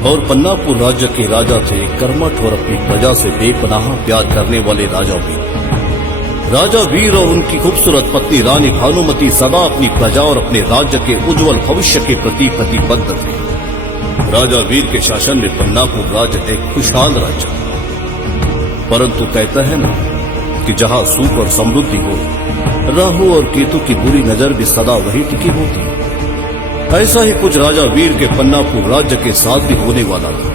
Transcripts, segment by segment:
और पन्नापुर राज्य के राजा थे कर्मठ और अपनी प्रजा से बेपनाह प्यार करने वाले राजा वीर। राजा वीर और उनकी खूबसूरत पत्नी रानी भानुमति सदा अपनी प्रजा और अपने राज्य के उज्जवल भविष्य के प्रति प्रतिबद्ध थे। राजा वीर के शासन में पन्नापुर राज्य एक खुशहाल राज्य, परंतु कहता है ना कि जहां सुख और समृद्धि हो, राहु और केतु की बुरी नजर भी सदा वही टिकी होती है। ऐसा ही कुछ राजा वीर के पन्नापुर राज्य के साथ भी होने वाला था।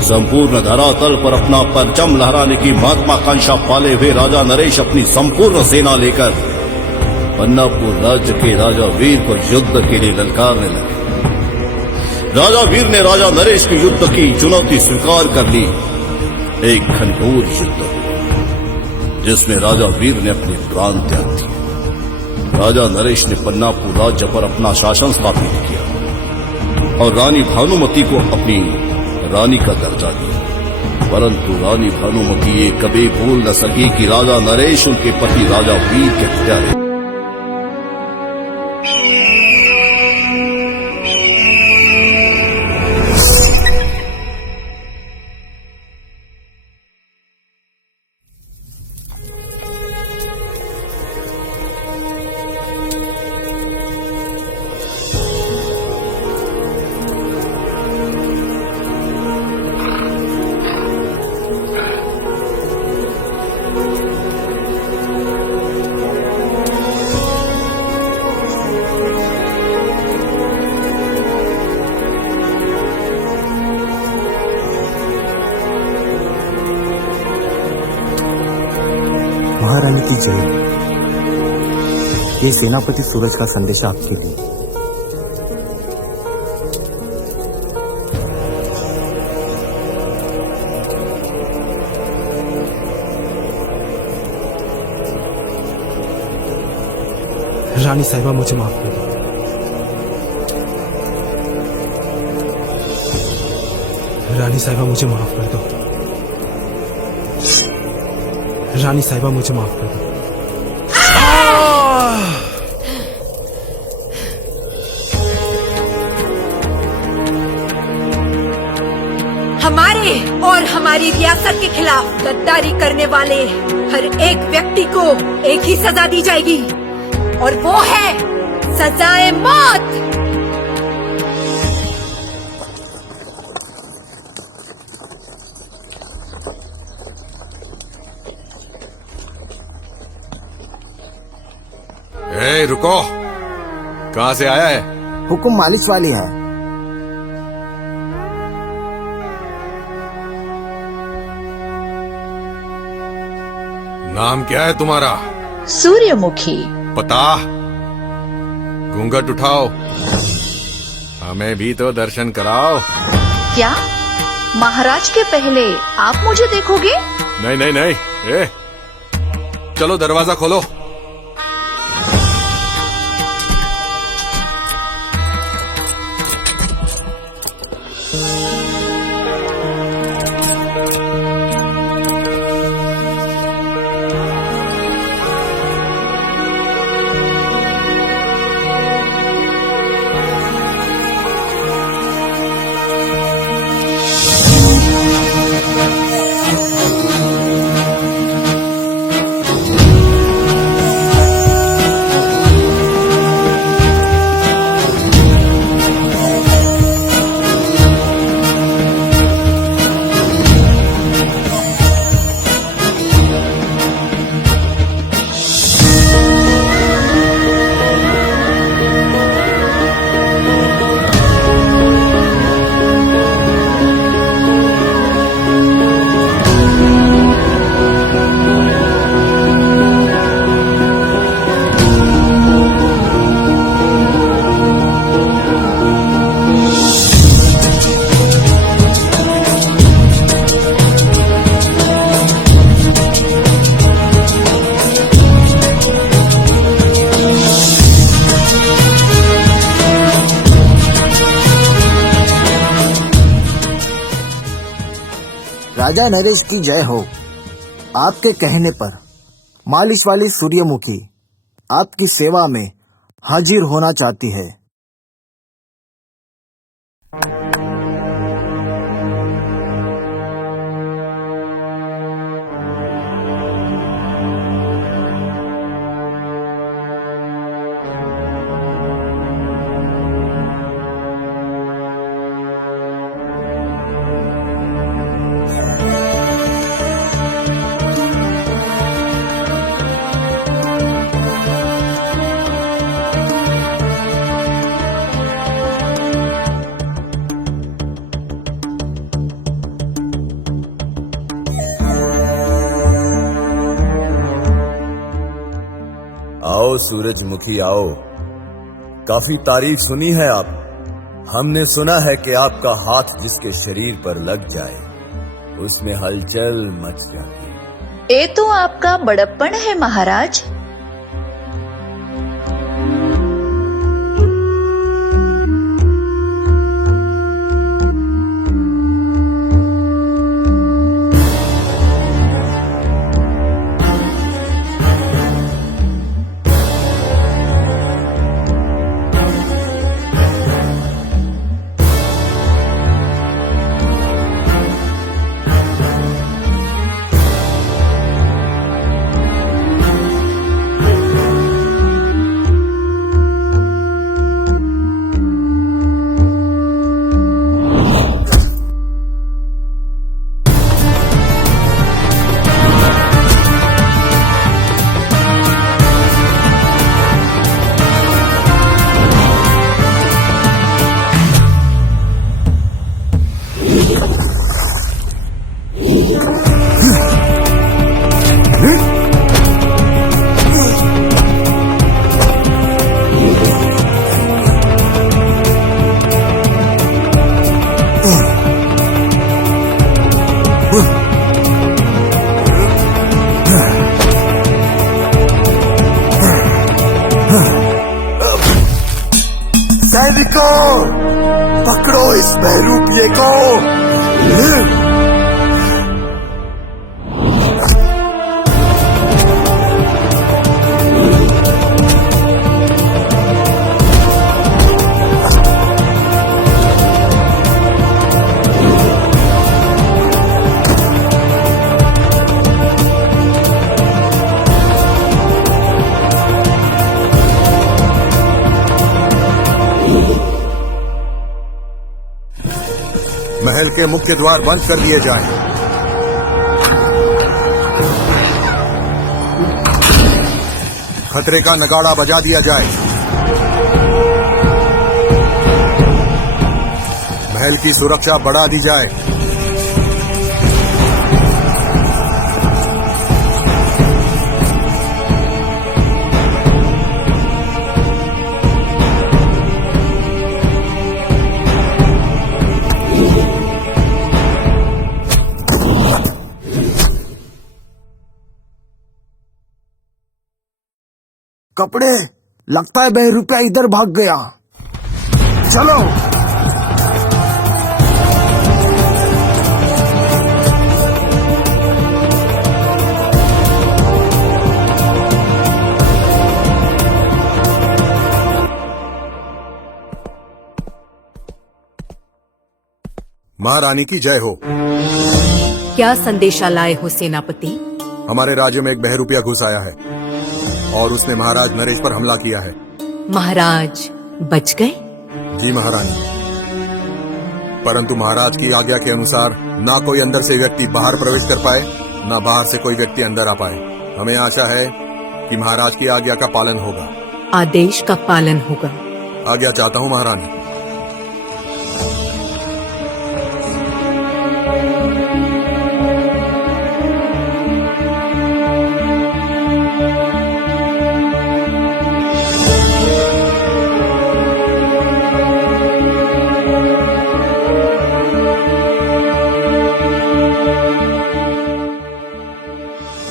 संपूर्ण धरातल पर अपना परचम लहराने की महत्वाकांक्षा पाले हुए राजा नरेश अपनी संपूर्ण सेना लेकर पन्नापुर राज्य के राजा वीर को युद्ध के लिए ललकारने लगे। राजा वीर ने राजा नरेश के युद्ध की चुनौती स्वीकार कर ली। एक घनघोर युद्ध जिसमें राजा वीर ने अपने प्राण त्याग दिए। राजा नरेश ने पन्नापुर राज्य पर अपना शासन स्थापित किया और रानी भानुमति को अपनी रानी का दर्जा दिया, परंतु रानी भानुमति ये कभी भूल न सकी कि राजा नरेश उनके पति राजा वीर के हत्यारे। महारानी की जय। ये सेनापति सूरज का संदेश आपके लिए। रानी साहिबा मुझे माफ कर दो। रानी साहिबा मुझे माफ कर दो। रानी साहिबा मुझे माफ कर दो। हमारे और हमारी रियासत के खिलाफ गद्दारी करने वाले हर एक व्यक्ति को एक ही सजा दी जाएगी और वो है सजाए मौत। रुको, कहां से आया है? हुकुम मालिश वाली है। नाम क्या है तुम्हारा? सूर्यमुखी। पता? घूंघट उठाओ, हमें भी तो दर्शन कराओ। क्या महाराज के पहले आप मुझे देखोगे? नहीं नहीं नहीं, चलो दरवाजा खोलो। राजा नरेश की जय हो। आपके कहने पर मालिश वाली सूर्यमुखी आपकी सेवा में हाजिर होना चाहती है। आओ सूरजमुखी आओ। काफी तारीफ सुनी है आप। हमने सुना है कि आपका हाथ जिसके शरीर पर लग जाए उसमें हलचल मच जाती है। ये तो आपका बड़प्पन है महाराज। सैनिकों, पकड़ो इस बहरूपिये को। महल के मुख्य द्वार बंद कर दिए जाएं। खतरे का नगाड़ा बजा दिया जाए। महल की सुरक्षा बढ़ा दी जाए। कपड़े, लगता है बहरूपिया इधर भाग गया। चलो। महारानी की जय हो। क्या संदेशा लाए हो सेनापति? हमारे राज्य में एक बहरूपिया घुस आया है और उसने महाराज नरेश पर हमला किया है। महाराज बच गए? जी महारानी, परंतु महाराज की आज्ञा के अनुसार ना कोई अंदर से व्यक्ति बाहर प्रवेश कर पाए, ना बाहर से कोई व्यक्ति अंदर आ पाए। हमें आशा है कि महाराज की आज्ञा का पालन होगा। आदेश का पालन होगा। आज्ञा चाहता हूँ महारानी।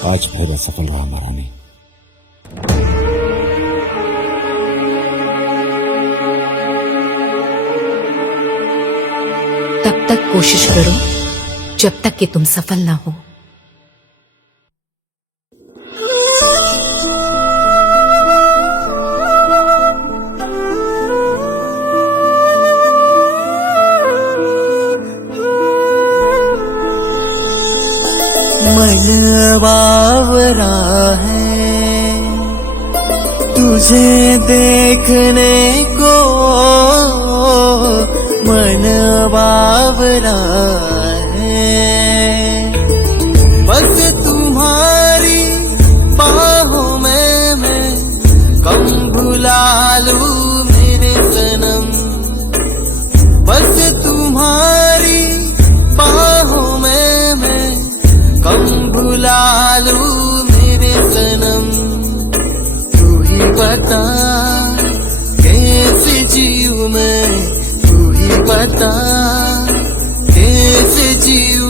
आज भैरव सफल रहा महारानी। तब तक कोशिश करो जब तक कि तुम सफल ना हो। मन बावरा है तुझे देखने को, मन बावरा है बस तुम्हारी बाहों में मैं कम भुला लूं मेरे सनम। बस तुम्हारी बाहों में मैं कम भुला लूं मेरे सनम। तू ही मैं, तू ही बता कैसे जीऊं।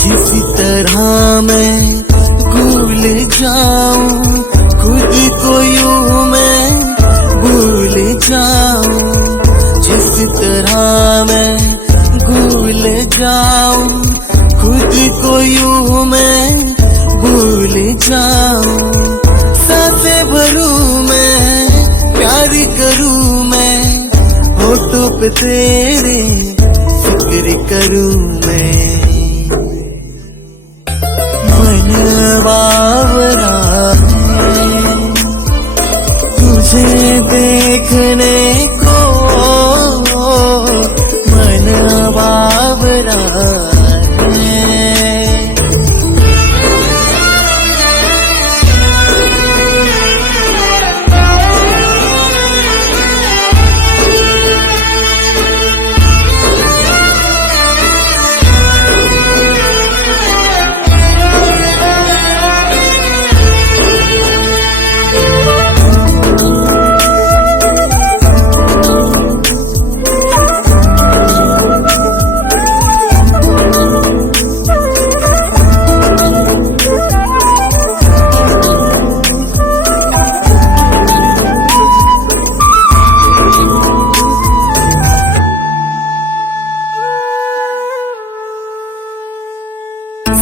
जिस तरह मैं भूल जाऊं खुद को यूं मैं भूल जाऊं, जिस तरह मैं भूल जाऊं खुद को यूं मैं भूल जाऊं। सांसें भरूं मैं, प्यार करूं मैं, होठों पे तेरे फिक्र करूं मैं। मन बावरा है तुझे देखने को, मन बावरा है।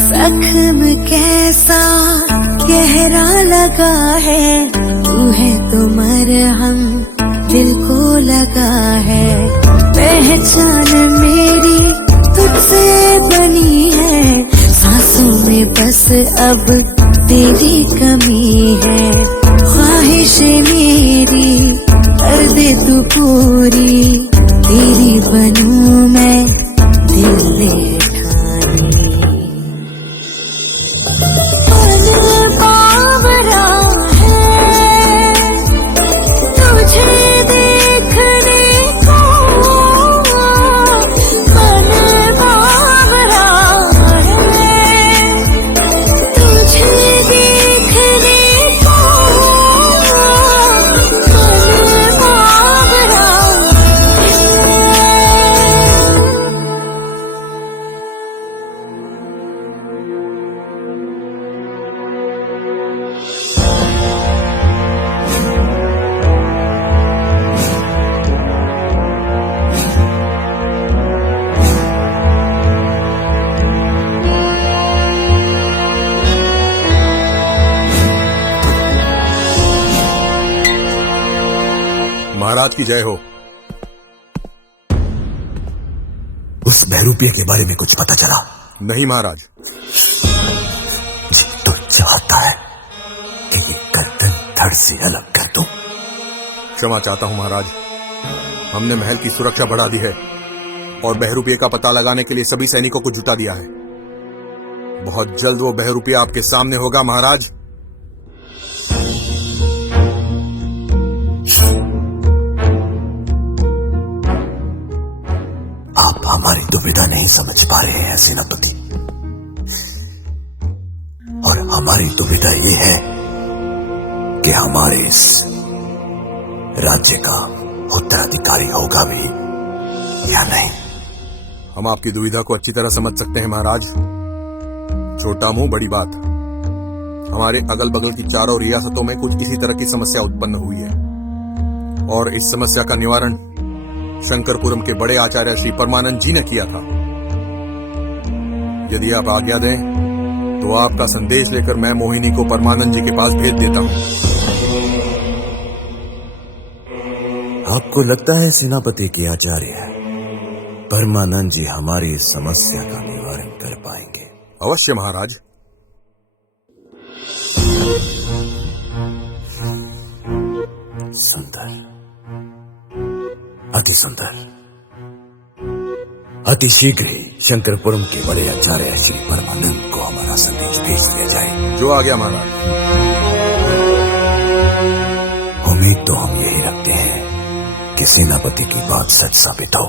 जख्म कैसा गहरा लगा है, तू है तो मरहम दिल को लगा है। पहचान मेरी तुझसे बनी है, सांसों में बस अब तेरी कमी है। ख्वाहिश मेरी कर दे तू पूरी, तेरी बनूं मैं दिल ले महाराज की जय हो। उस बहरूपिया के बारे में कुछ पता चला? नहीं महाराज। जी तो चाहता है कि ये गर्दन धड़ से अलग कर दूं। क्षमा चाहता हूं महाराज, हमने महल की सुरक्षा बढ़ा दी है और बहरूपिया का पता लगाने के लिए सभी सैनिकों को जुटा दिया है। बहुत जल्द वो बहरूपिया आपके सामने होगा महाराज। आप हमारी दुविधा नहीं समझ पा रहे हैं सेनापति, और हमारी दुविधा ये है कि हमारे इस राज्य का उत्तराधिकारी होगा भी या नहीं। हम आपकी दुविधा को अच्छी तरह समझ सकते हैं महाराज। छोटा मुंह बड़ी बात। हमारे अगल बगल की चारों रियासतों में कुछ इसी तरह की समस्या उत्पन्न हुई है और इस समस्या का निवारण शंकरपुरम के बड़े आचार्य श्री परमानंद जी ने किया था। यदि आप आज्ञा दें तो आपका संदेश लेकर मैं मोहिनी को परमानंद जी के पास भेज देता हूं। आपको लगता है सेनापति के आचार्य परमानंद जी हमारी इस समस्या का निवारण कर पाएंगे? अवश्य महाराज। सुंदर, अति सुंदर। अति शीघ्र ही शंकरपुरम के बड़े आचार्य श्री परमानंद को हमारा संदेश भेज दिया जाए। जो आ गया महाराज। उम्मीद तो हम यही रखते हैं कि सेनापति की बात सच साबित हो।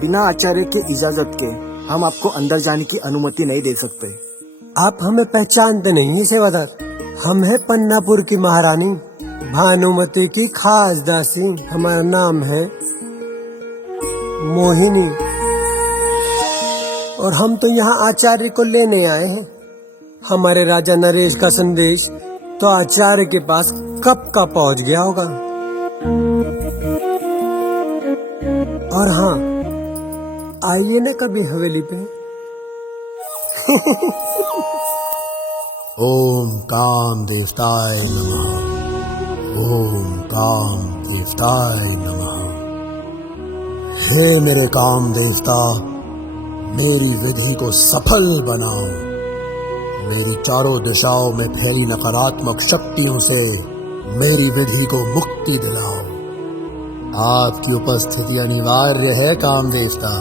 बिना आचार्य की इजाजत के हम आपको अंदर जाने की अनुमति नहीं दे सकते। आप हमें पहचानते नहीं सेवादार। हम है पन्नापुर की महारानी भानुमति की खास दासी। हमारा नाम है मोहिनी और हम तो यहाँ आचार्य को लेने आए हैं। हमारे राजा नरेश का संदेश तो आचार्य के पास कब का पहुँच गया होगा। और हाँ, आइए ना कभी हवेली पे। ओम काम देवताय नमः। ओम काम देवताय नमः। हे मेरे काम देवता, मेरी विधि को सफल बनाओ। मेरी चारों दिशाओं में फैली नकारात्मक शक्तियों से मेरी विधि को मुक्ति दिलाओ। आपकी उपस्थिति अनिवार्य है काम देवता।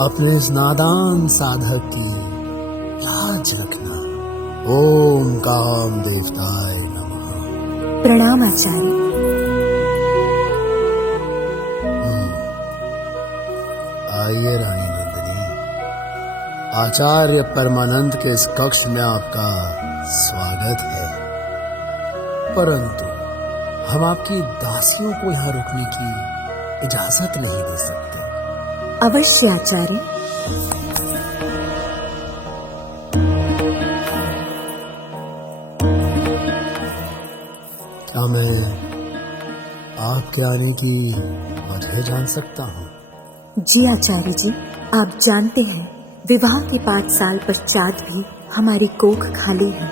अपने इस नादान साधक की लाज रखना। ओम काम देवताय नमः। प्रणाम आचार्य। आइए रानी नंदिनी, आचार्य परमानंद के इस कक्ष में आपका स्वागत है। परंतु हम आपकी दासियों को यहाँ रुकने की इजाजत नहीं दे सकते। अवश्य आचार्य। क्या मैं आपके आने की वजह जान सकता हूँ? जी आचार्य जी, आप जानते हैं विवाह के 5 साल पश्चात भी हमारी कोख खाली है।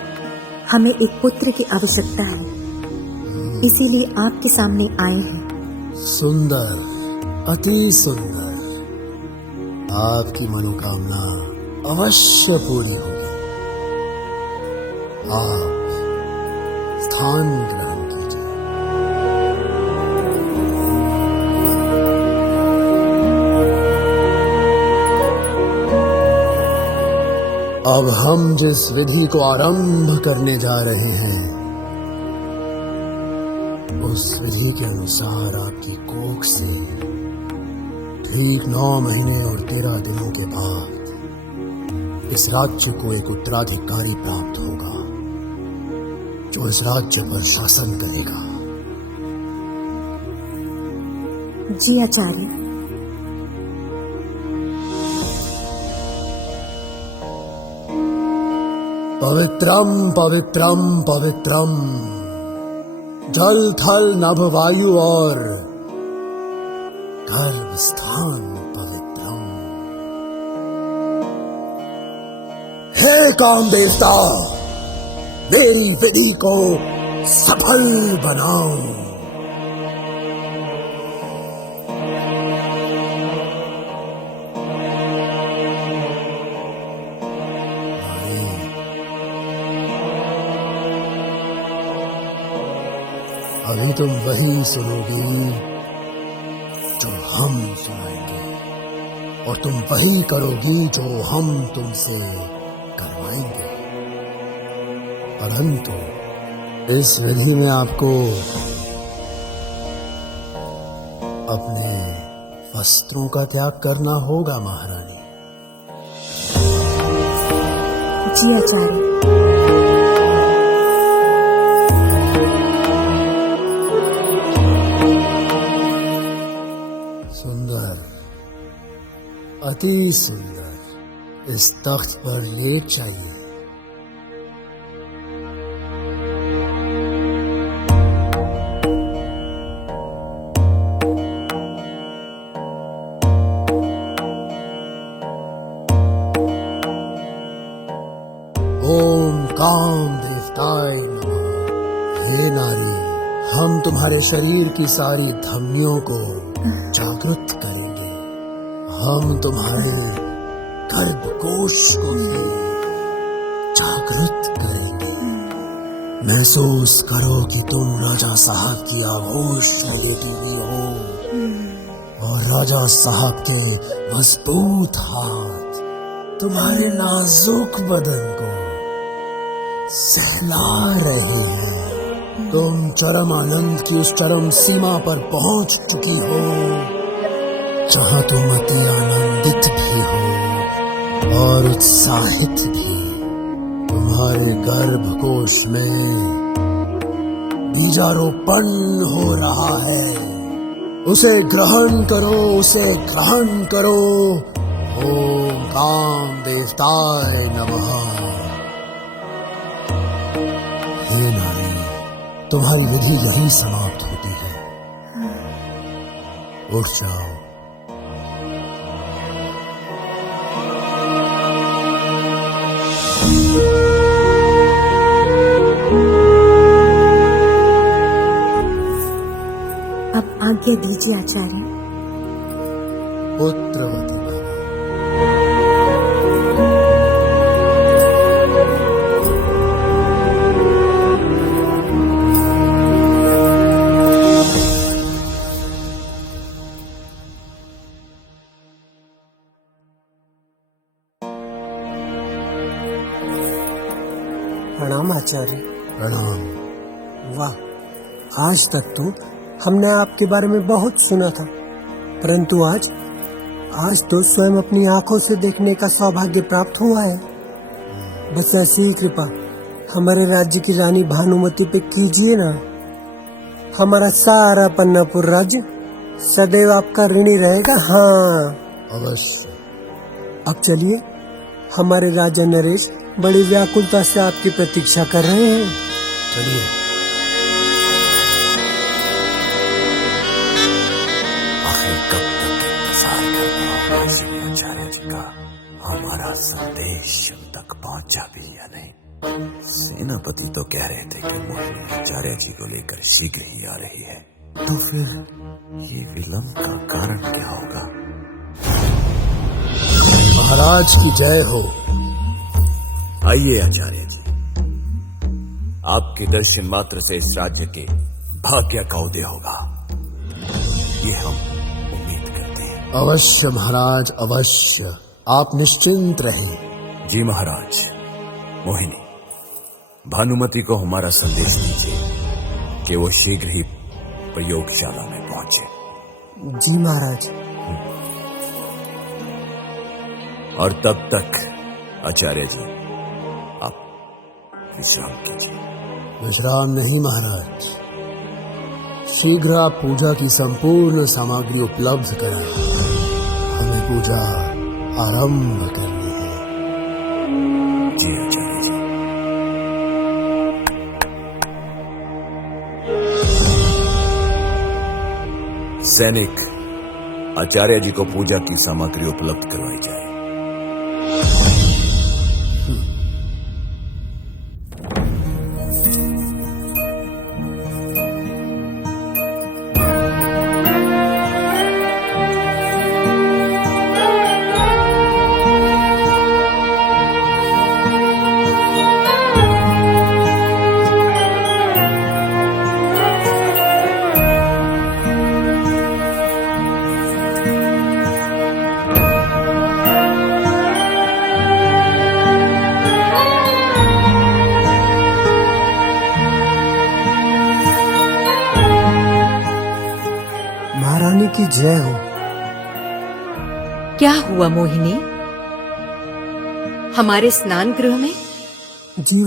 हमें एक पुत्र की आवश्यकता है, इसीलिए आपके सामने आए हैं। सुंदर, अति सुंदर। आपकी मनोकामना अवश्य पूरी होगी। आप स्थान ग्रहण कीजिए। अब हम जिस विधि को आरंभ करने जा रहे हैं, उस विधि के अनुसार आपकी कोख से ठीक 9 महीने और 13 दिनों के बाद इस राज्य को एक उत्तराधिकारी प्राप्त होगा, जो इस राज्य पर शासन करेगा। जी आचार्य। पवित्रम पवित्रम पवित्रम, जल थल नभ वायु और गर्भ स्थान पवित्रम। हे काम देवता, मेरी विधि को सफल बनाओ। अभी तुम वही सुनोगी जो हम सुनाएंगे, और तुम वही करोगी जो हम तुमसे करवाएंगे। परंतु इस विधि में आपको अपने वस्त्रों का त्याग करना होगा महारानी। जी आचार्य। अति सुंदर, इस तख्त पर लेट जाइए। ओम काम देवताय नमः। हे नारी, हम तुम्हारे शरीर की सारी धमनियों को जागृत करेंगे। हम तुम्हारे गर्भकोश को भी जागृत करेंगे। महसूस करो कि तुम राजा साहब की आगोश में लेटी हुई हो और राजा साहब के मजबूत हाथ तुम्हारे नाजुक बदन को सहला रहे हैं। तुम चरम आनंद की उस चरम सीमा पर पहुंच चुकी हो जहां तुम अति आनंदित भी हो और उत्साहित भी। तुम्हारे गर्भकोश में बीजारोपण हो रहा है। उसे ग्रहण करो, उसे ग्रहण करो। ओम काम देवताय नमः। हे नारी, तुम्हारी विधि यहीं समाप्त होती है। उठ जाओ। अब आज्ञा दीजिए आचार्य। पुत्रवती भव। प्रणाम आचार्य। प्रणाम। वाह, आज तक तो हमने आपके बारे में बहुत सुना था, परंतु आज तो स्वयं अपनी आंखों से देखने का सौभाग्य प्राप्त हुआ है। बस ऐसी ही कृपा हमारे राज्य की रानी भानुमति पे कीजिए ना। हमारा सारा पन्नापुर राज्य सदैव आपका ऋणी रहेगा। हाँ अवश्य। अब चलिए, हमारे राजा नरेश बड़ी व्याकुलता से आपकी प्रतीक्षा कर रहे हैं। चलिए। आखिर कब तक इंतजार करना होगा श्री आचार्य जी का? हमारा संदेश अब तक पहुंचा भी या नहीं? सेनापति तो कह रहे थे कि मोहिनी आचार्य जी को लेकर शीघ्र ही आ रही है, तो फिर ये विलंब का कारण क्या होगा? महाराज की जय हो। आइए आचार्य जी, आपके दर्शन मात्र से इस राज्य के भाग्य का उदय होगा, ये हम उम्मीद करते हैं। अवश्य महाराज, अवश्य। आप निश्चिंत रहें। जी महाराज। मोहिनी, भानुमति को हमारा संदेश दीजिए कि वो शीघ्र ही प्रयोगशाला में पहुंचे। जी महाराज। और तब तक आचार्य जी आप विश्राम कीजिए। विश्राम नहीं महाराज, शीघ्र आप पूजा की संपूर्ण सामग्री उपलब्ध कराएं। हमें पूजा आरंभ करनी है। जी आचार्य जी। सैनिक, आचार्य जी को पूजा की सामग्री उपलब्ध करवाई जाए। महारानी की जय हो। क्या हुआ मोहिनी? हमारे स्नान गृह में? जी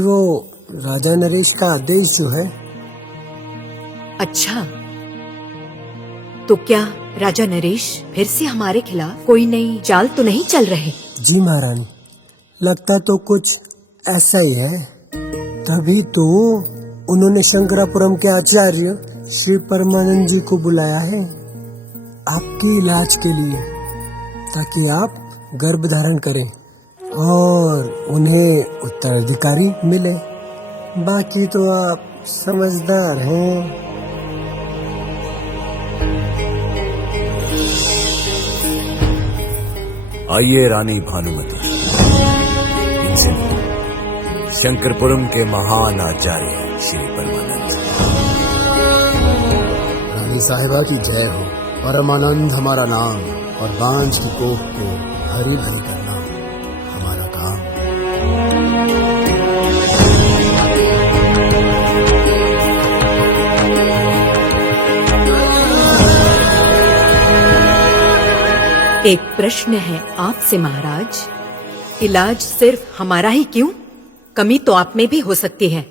वो राजा नरेश का आदेश जो है। अच्छा, तो क्या राजा नरेश फिर से हमारे खिलाफ कोई नई चाल तो नहीं चल रहे? जी महारानी, लगता तो कुछ ऐसा ही है। तभी तो उन्होंने शंकरापुरम के आचार्य श्री परमानंद जी को बुलाया है आपके इलाज के लिए, ताकि आप गर्भ धारण करें। और उन्हें उत्तराधिकारी मिले। बाकी तो आप समझदार हैं। आइए रानी भानुमति, इनसे शंकरपुरम के महान आचार्य श्री परमानंद। रानी साहिबा की जय हो। परमानंद हमारा नाम और बांझ की कोख को हरी भरी करना हमारा काम। एक प्रश्न है आपसे महाराज, इलाज सिर्फ हमारा ही क्यों? कमी तो आप में भी हो सकती है।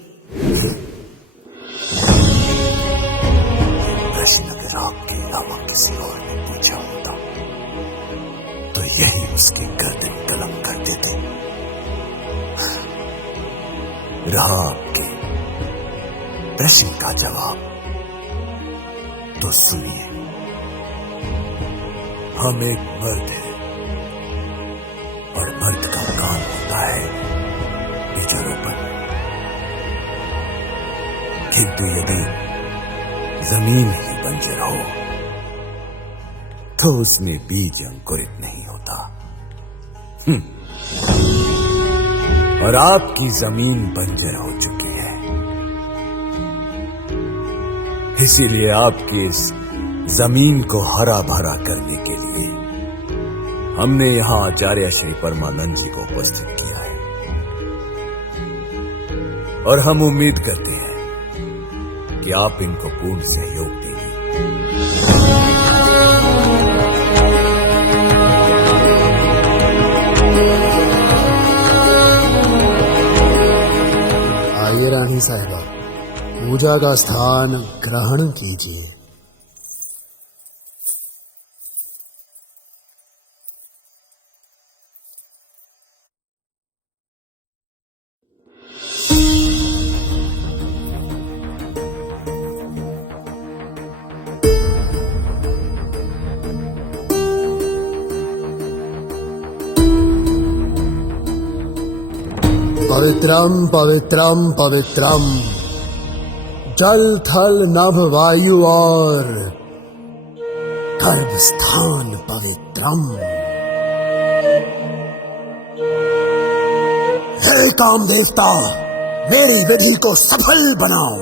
प्रश्न अगर आपके अलावा किसी और ने पूछा होता तो यही उसकी गर्दन कलम कर देते। रहा आपके प्रश्न का जवाब तो सुनिए। हम एक मर्द हैं और मर्द का काम होता है बीजारोपण। किंतु यदि जमीन ही बंजर हो तो उसमें बीज अंकुरित नहीं होता। और आपकी जमीन बंजर हो चुकी है, इसीलिए आपकी इस जमीन को हरा भरा करने के लिए हमने यहां आचार्य श्री परमानंद जी को उपस्थित किया है। और हम उम्मीद करते हैं कि आप इनको पूर्ण सहयोग देंगे। आइए रानी साहिबा, पूजा का स्थान ग्रहण कीजिए। पवित्रम पवित्रम पवित्रम, जल थल नभ वायु और गर्भ स्थान पवित्रम। हे काम देवता, मेरी विधि को सफल बनाओ।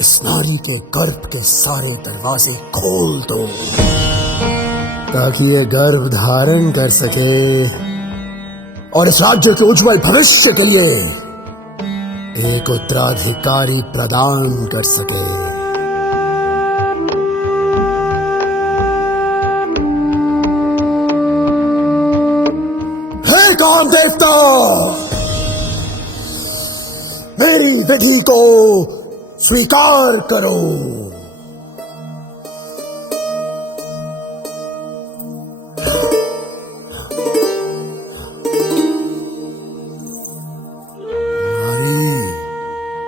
इस नारी के गर्भ के सारे दरवाजे खोल दो ताकि ये गर्भ धारण कर सके और इस राज्य के उज्जवल भविष्य के लिए एक उत्तराधिकारी प्रदान कर सके। हे काम देवता, मेरी विधि को स्वीकार करो।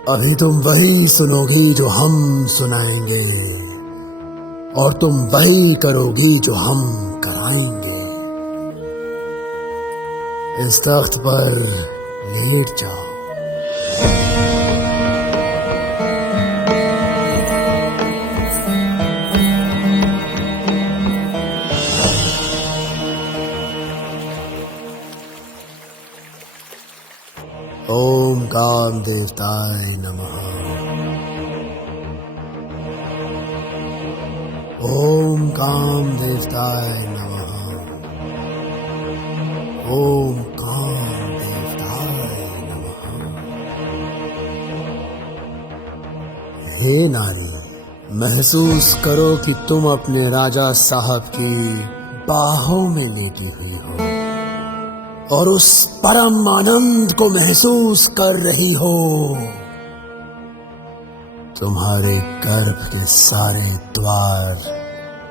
अभी तुम वही सुनोगी जो हम सुनाएंगे और तुम वही करोगी जो हम कराएंगे। इस तख्त पर लेट जाओ। ओम काम देवताय नमः। ओम काम देवताय नमः। ओम काम देवताय नमः। हे नारी, महसूस करो कि तुम अपने राजा साहब की बाहों में लेटी हुई हो और उस परम आनंद को महसूस कर रही हो। तुम्हारे गर्भ के सारे द्वार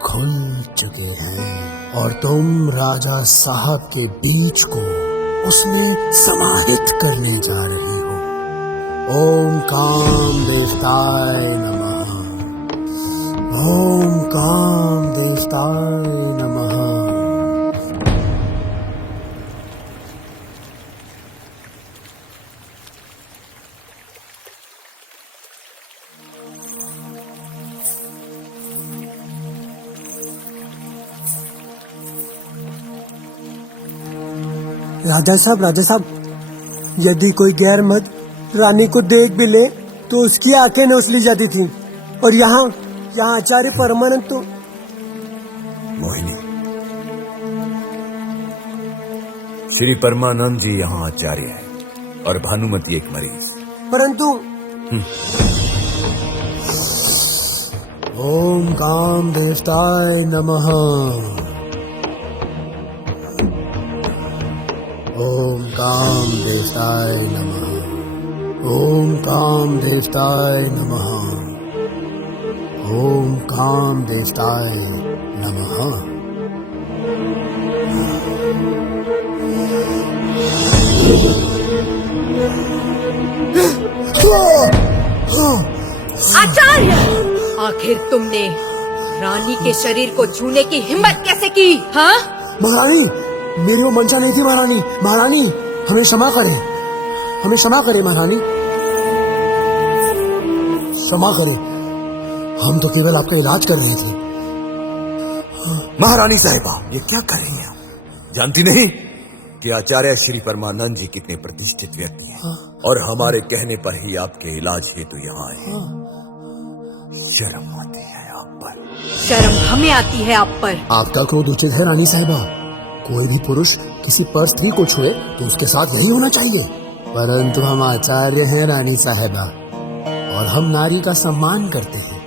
खुल चुके हैं और तुम राजा साहब के बीज को उसमें समाहित करने जा रही हो। ओम काम देवताय नमः। ओम काम देवताय नमः। राजा साहब, यदि कोई गैर मर्द रानी को देख भी ले तो उसकी आंखें नोच ली जाती थी। और यहाँ आचार्य परमानंद तो मोहिनी, श्री परमानंद जी यहाँ आचार्य है और भानुमति एक मरीज। परंतु ओम काम देवताय नमः। ओम काम देवताय नमः। ओम काम देवताय नमः। ओम काम देवताय नमः। आचार्य, आखिर तुमने रानी के शरीर को छूने की हिम्मत कैसे की? हाँ? महारानी, मेरी वो मंशा नहीं थी महारानी। महारानी, हमें क्षमा करें, हमें क्षमा करें महारानी, क्षमा करें। हम तो केवल आपका इलाज कर रहे थे। महारानी साहिबा, ये क्या कर रही हैं आप? जानती नहीं कि आचार्य श्री परमानंद जी कितने प्रतिष्ठित व्यक्ति हैं और हमारे कहने पर ही आपके इलाज हेतु यहाँ आए। शर्म आती है आप पर। शर्म हमें आती है आप पर। आपका क्रोध उचित है रानी साहिबा। कोई भी पुरुष किसी पर स्त्री को छुए तो उसके साथ यही होना चाहिए। परंतु हम आचार्य हैं रानी साहिबा, और हम नारी का सम्मान करते हैं।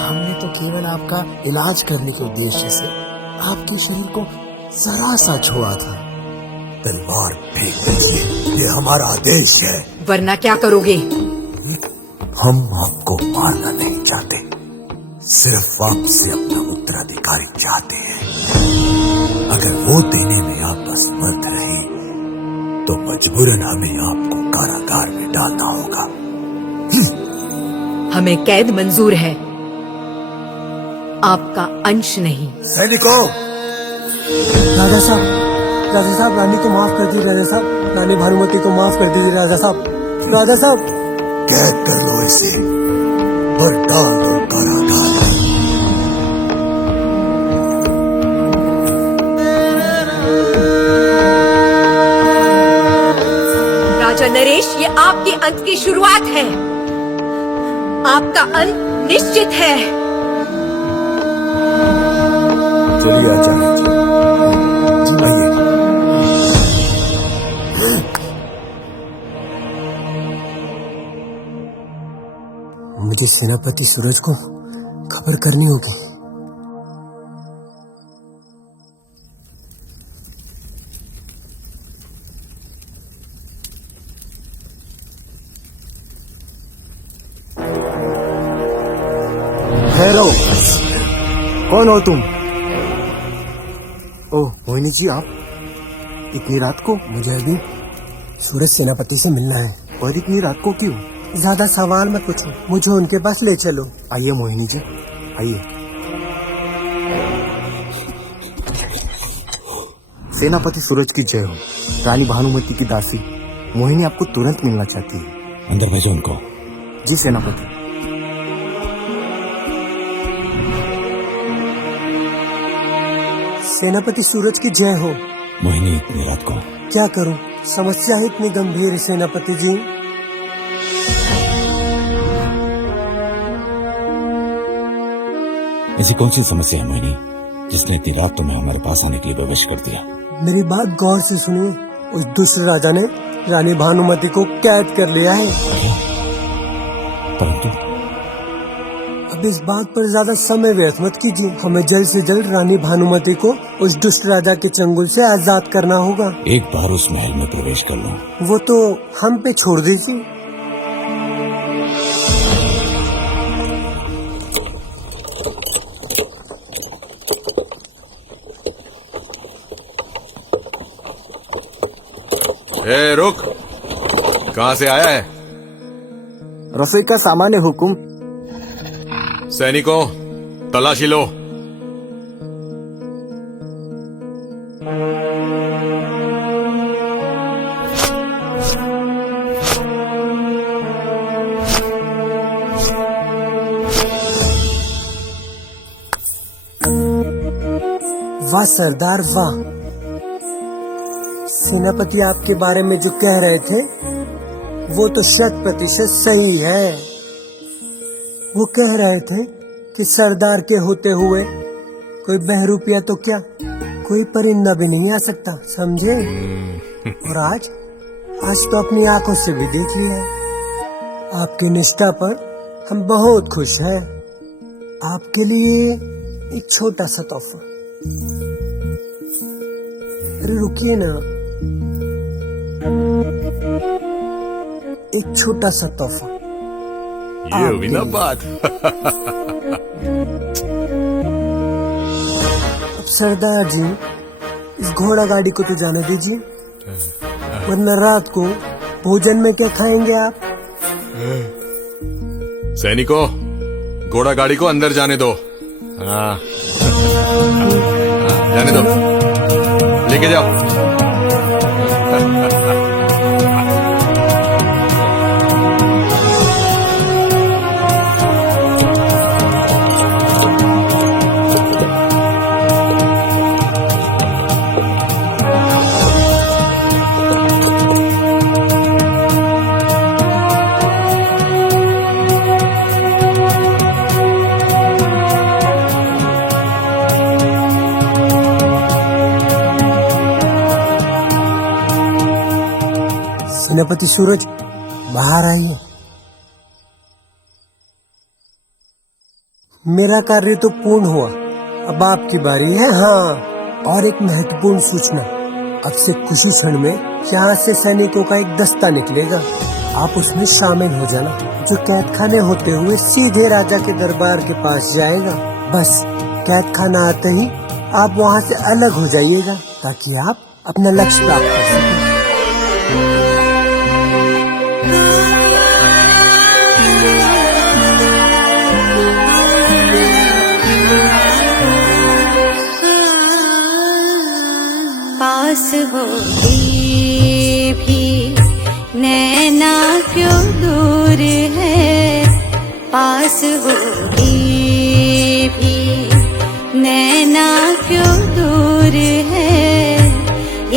हमने तो केवल आपका इलाज करने के उद्देश्य से आपके शरीर को जरा सा छुआ था। तलवार फेंक दीजिए, ये हमारा आदेश है। वरना क्या करोगे? हम आपको मारना नहीं चाहते, सिर्फ आपसे अपना उत्तराधिकारी चाहते हैं। अगर वो देने में आप असमर्थ रहे तो मजबूरन हमें आपको कारागार में डालना होगा। हमें कैद मंजूर है, आपका अंश नहीं। सैनिकों, राजा साहब, रानी को माफ कर दीजिए। राजा साहब, रानी भानुमति को माफ कर दीजिए। राजा साहब, कैद कर लो इसे और डाल दो कारागार में। राजा नरेश, ये आपके अंत की शुरुआत है। आपका अंत निश्चित है। चलिए आचार्य जी, आइए। मुझे सेनापति सूरज को खबर करनी होगी। ठहरो, कौन हो तुम? ओह मोहिनी जी, आप इतनी रात को? मुझे अभी सूरज सेनापति से मिलना है। और इतनी रात को क्यों? ज्यादा सवाल मत पूछो, मुझे उनके पास ले चलो। आइए मोहिनी जी, आइए। सेनापति सूरज की जय हो। रानी भानुमति की दासी मोहिनी आपको तुरंत मिलना चाहती है। अंदर भेजो उनको। जी सेनापति। सेनापति सूरज की जय हो। मोहिनी, इतनी रात को क्या करूं, समस्या ही इतनी गंभीर है सेनापति जी। ऐसी कौन सी समस्या है मोहिनी जिसने इतनी रात तुम्हें हमारे पास आने के लिए प्रवेश कर दिया? मेरी बात गौर से सुनिए। उस दुष्ट राजा ने रानी भानुमति को कैद कर लिया है। परंतु अब इस बात पर ज्यादा समय व्यर्थ मत कीजिए। हमें जल्द से जल्द रानी भानुमति को उस दुष्ट राजा के चंगुल से आजाद करना होगा। एक बार उस महल में प्रवेश कर लो। वो तो हम पे छोड़ दीजिए। ए, रुक। कहाँ से आया है? रसोई का सामान्य हुक्म। सैनिकों, तलाशी लो। वाह सरदार वाह। सेनापति आपके बारे में जो कह रहे थे वो तो 100% सही है। वो कह रहे थे कि सरदार के होते हुए कोई बहरूपिया तो क्या कोई परिंदा भी नहीं आ सकता, समझे? और आज तो अपनी आंखों से भी देख लिया है। आपकी निष्ठा पर हम बहुत खुश हैं। आपके लिए एक छोटा सा तोहफा। अरे रुकिए ना, एक छोटा सा तोहफा। ये हुई ना बात। अब सरदार जी, इस घोड़ा गाड़ी को तो जाने दीजिए, वरना रात को भोजन में क्या खाएंगे आप? सैनिकों, घोड़ा गाड़ी को अंदर जाने दो। हाँ, जाने दो, लेके जाओ। सेनापति सूरज, बाहर आइए। मेरा कार्य तो पूर्ण हुआ, अब आपकी बारी है। हाँ, और एक महत्वपूर्ण सूचना, अब से कुछ ही क्षण में यहाँ से सैनिकों का एक दस्ता निकलेगा। आप उसमें शामिल हो जाना, जो कैद खाने होते हुए सीधे राजा के दरबार के पास जाएगा। बस कैद खाना आते ही आप वहाँ से अलग हो जाइएगा, ताकि आप अपना लक्ष्य प्राप्त कर सकें। पास हो ये भी नैना क्यों दूर है, पास हो ये भी नैना क्यों दूर है,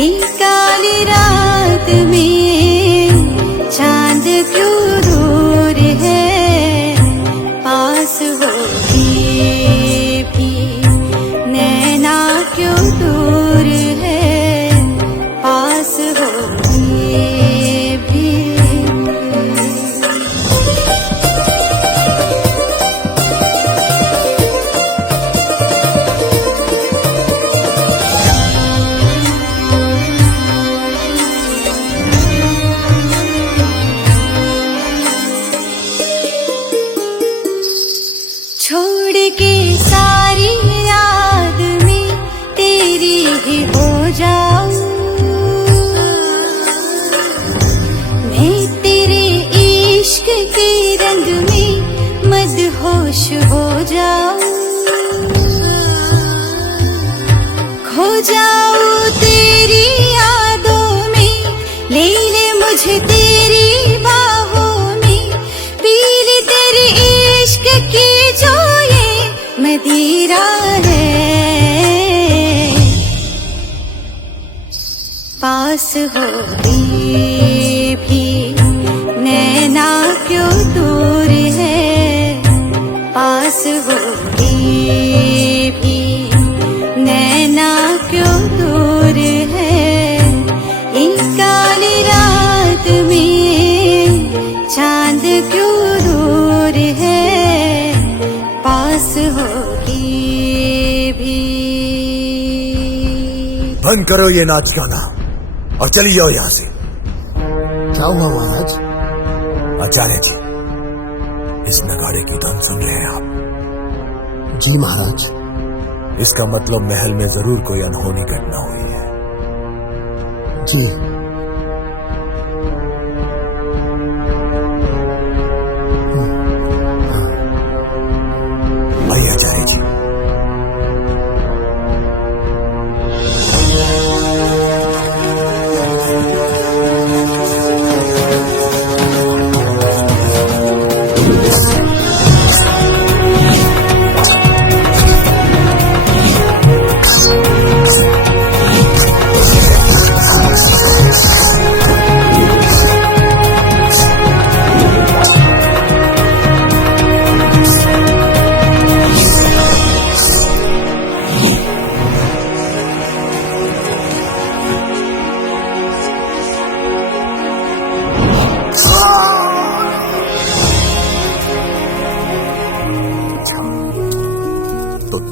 एक काली रात में चांद क्यों दूर है, पास हो ये भी नैना क्यों दूर है, पास हो ये भी। छोड़ के सारी याद में तेरी ही हो जाऊं, मैं तेरे इश्क के रंग में मदहोश हो जाऊं, खो जाऊं तेरी यादों में, ले ले मुझे तेरी बाहों में, पी ले तेरे इश्क की जो ये मदिरा है, पास हो ये भी नैना क्यों दूर है, पास हो ये भी नैना क्यों दूर है, एक काली रात में चांद क्यों दूर है, पास हो ये भी। बंद करो ये नाच गाना और चली जाओ यहाँ से। क्या हुआ महाराज? आचार्य जी, इस नगाड़े की धुन सुन रहे हैं आप? जी महाराज। इसका मतलब महल में जरूर कोई अनहोनी घटना हुई है। जी। आइए आचार्य जी।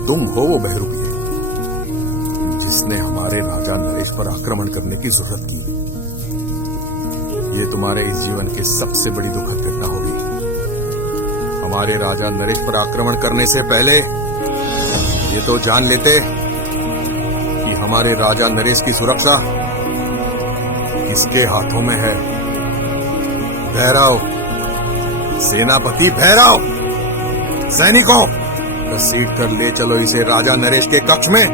तुम हो वो बहरूपिये जिसने हमारे राजा नरेश पर आक्रमण करने की जरूरत की। ये तुम्हारे इस जीवन की सबसे बड़ी दुखद घटना होगी। हमारे राजा नरेश पर आक्रमण करने से पहले ये तो जान लेते कि हमारे राजा नरेश की सुरक्षा किसके हाथों में है। भैरव, सेनापति भैरव, सैनिकों, घसीट कर ले चलो इसे राजा नरेश के कक्ष में।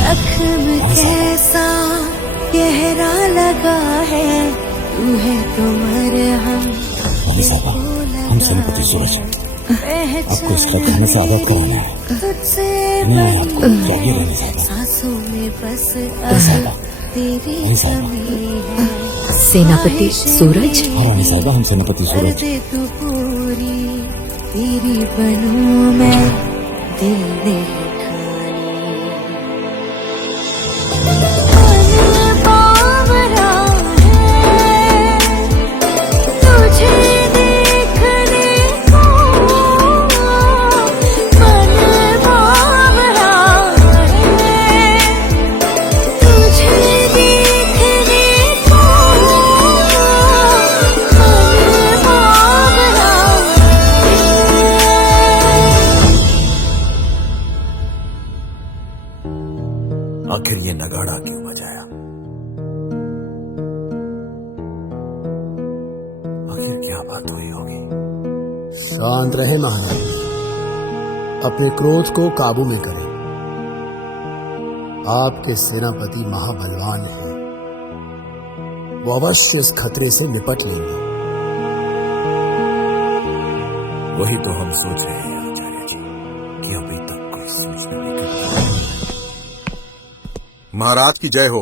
जख्म कैसा गहरा लगा है, तू है तो मरहम। रानी साहबा, हम सेनापति सूरज आपको इस खत खाने से आजाद कराना है। नहीं आपको जागिए रानी साहबा। सांसों में बस तेरी सेनापति सूरज। हाँ रानी साहबा, हम सेनापति सूरज। तू पूरी तेरी बनूं मैं, दिल ने आखिर ये नगाड़ा क्यों बजाया? आखिर क्या बात हुई होगी? शांत रहे महाराज, अपने क्रोध को काबू में करें। आपके सेनापति महाबलवान हैं, वो अवश्य इस खतरे से निपट लेंगे। वही तो हम सोच रहे हैं आचार्य जी कि अभी तक कोई सूचना नहीं कर। महाराज की जय हो।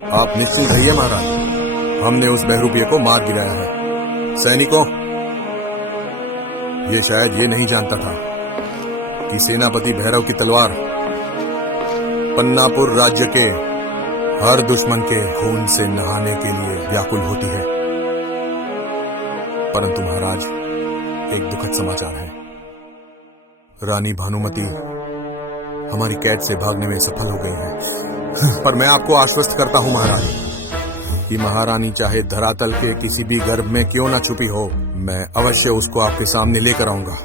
आप निश्चिंत रहिए महाराज, हमने उस बहरूपिये को मार गिराया है। सैनिकों, ये शायद ये नहीं जानता था कि सेनापति भैरव की तलवार पन्नापुर राज्य के हर दुश्मन के खून से नहाने के लिए व्याकुल होती है। परंतु महाराज, एक दुखद समाचार है। रानी भानुमति हमारी कैद से भागने में सफल हो गई है। पर मैं आपको आश्वस्त करता हूं महाराज कि महारानी चाहे धरातल के किसी भी गर्भ में क्यों ना छुपी हो, मैं अवश्य उसको आपके सामने लेकर आऊंगा,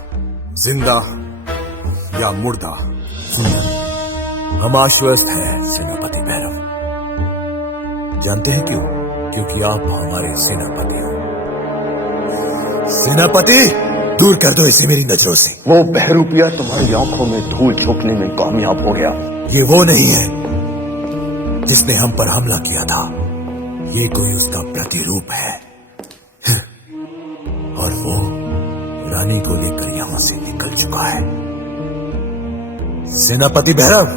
जिंदा या मुर्दा। हम आश्वस्त हैं सेनापति भैरव। जानते हैं क्यों? क्योंकि आप हमारे सेनापति हो। सेनापति, दूर कर दो इसे मेरी नजरों से। वो बहरूपिया तुम्हारी आंखों में धूल झोंकने में कामयाब हो गया। ये वो नहीं है जिसने हम पर हमला किया था, ये कोई उसका प्रतिरूप है। और वो रानी को लेकर यहां से निकल चुका है। सेनापति भैरव,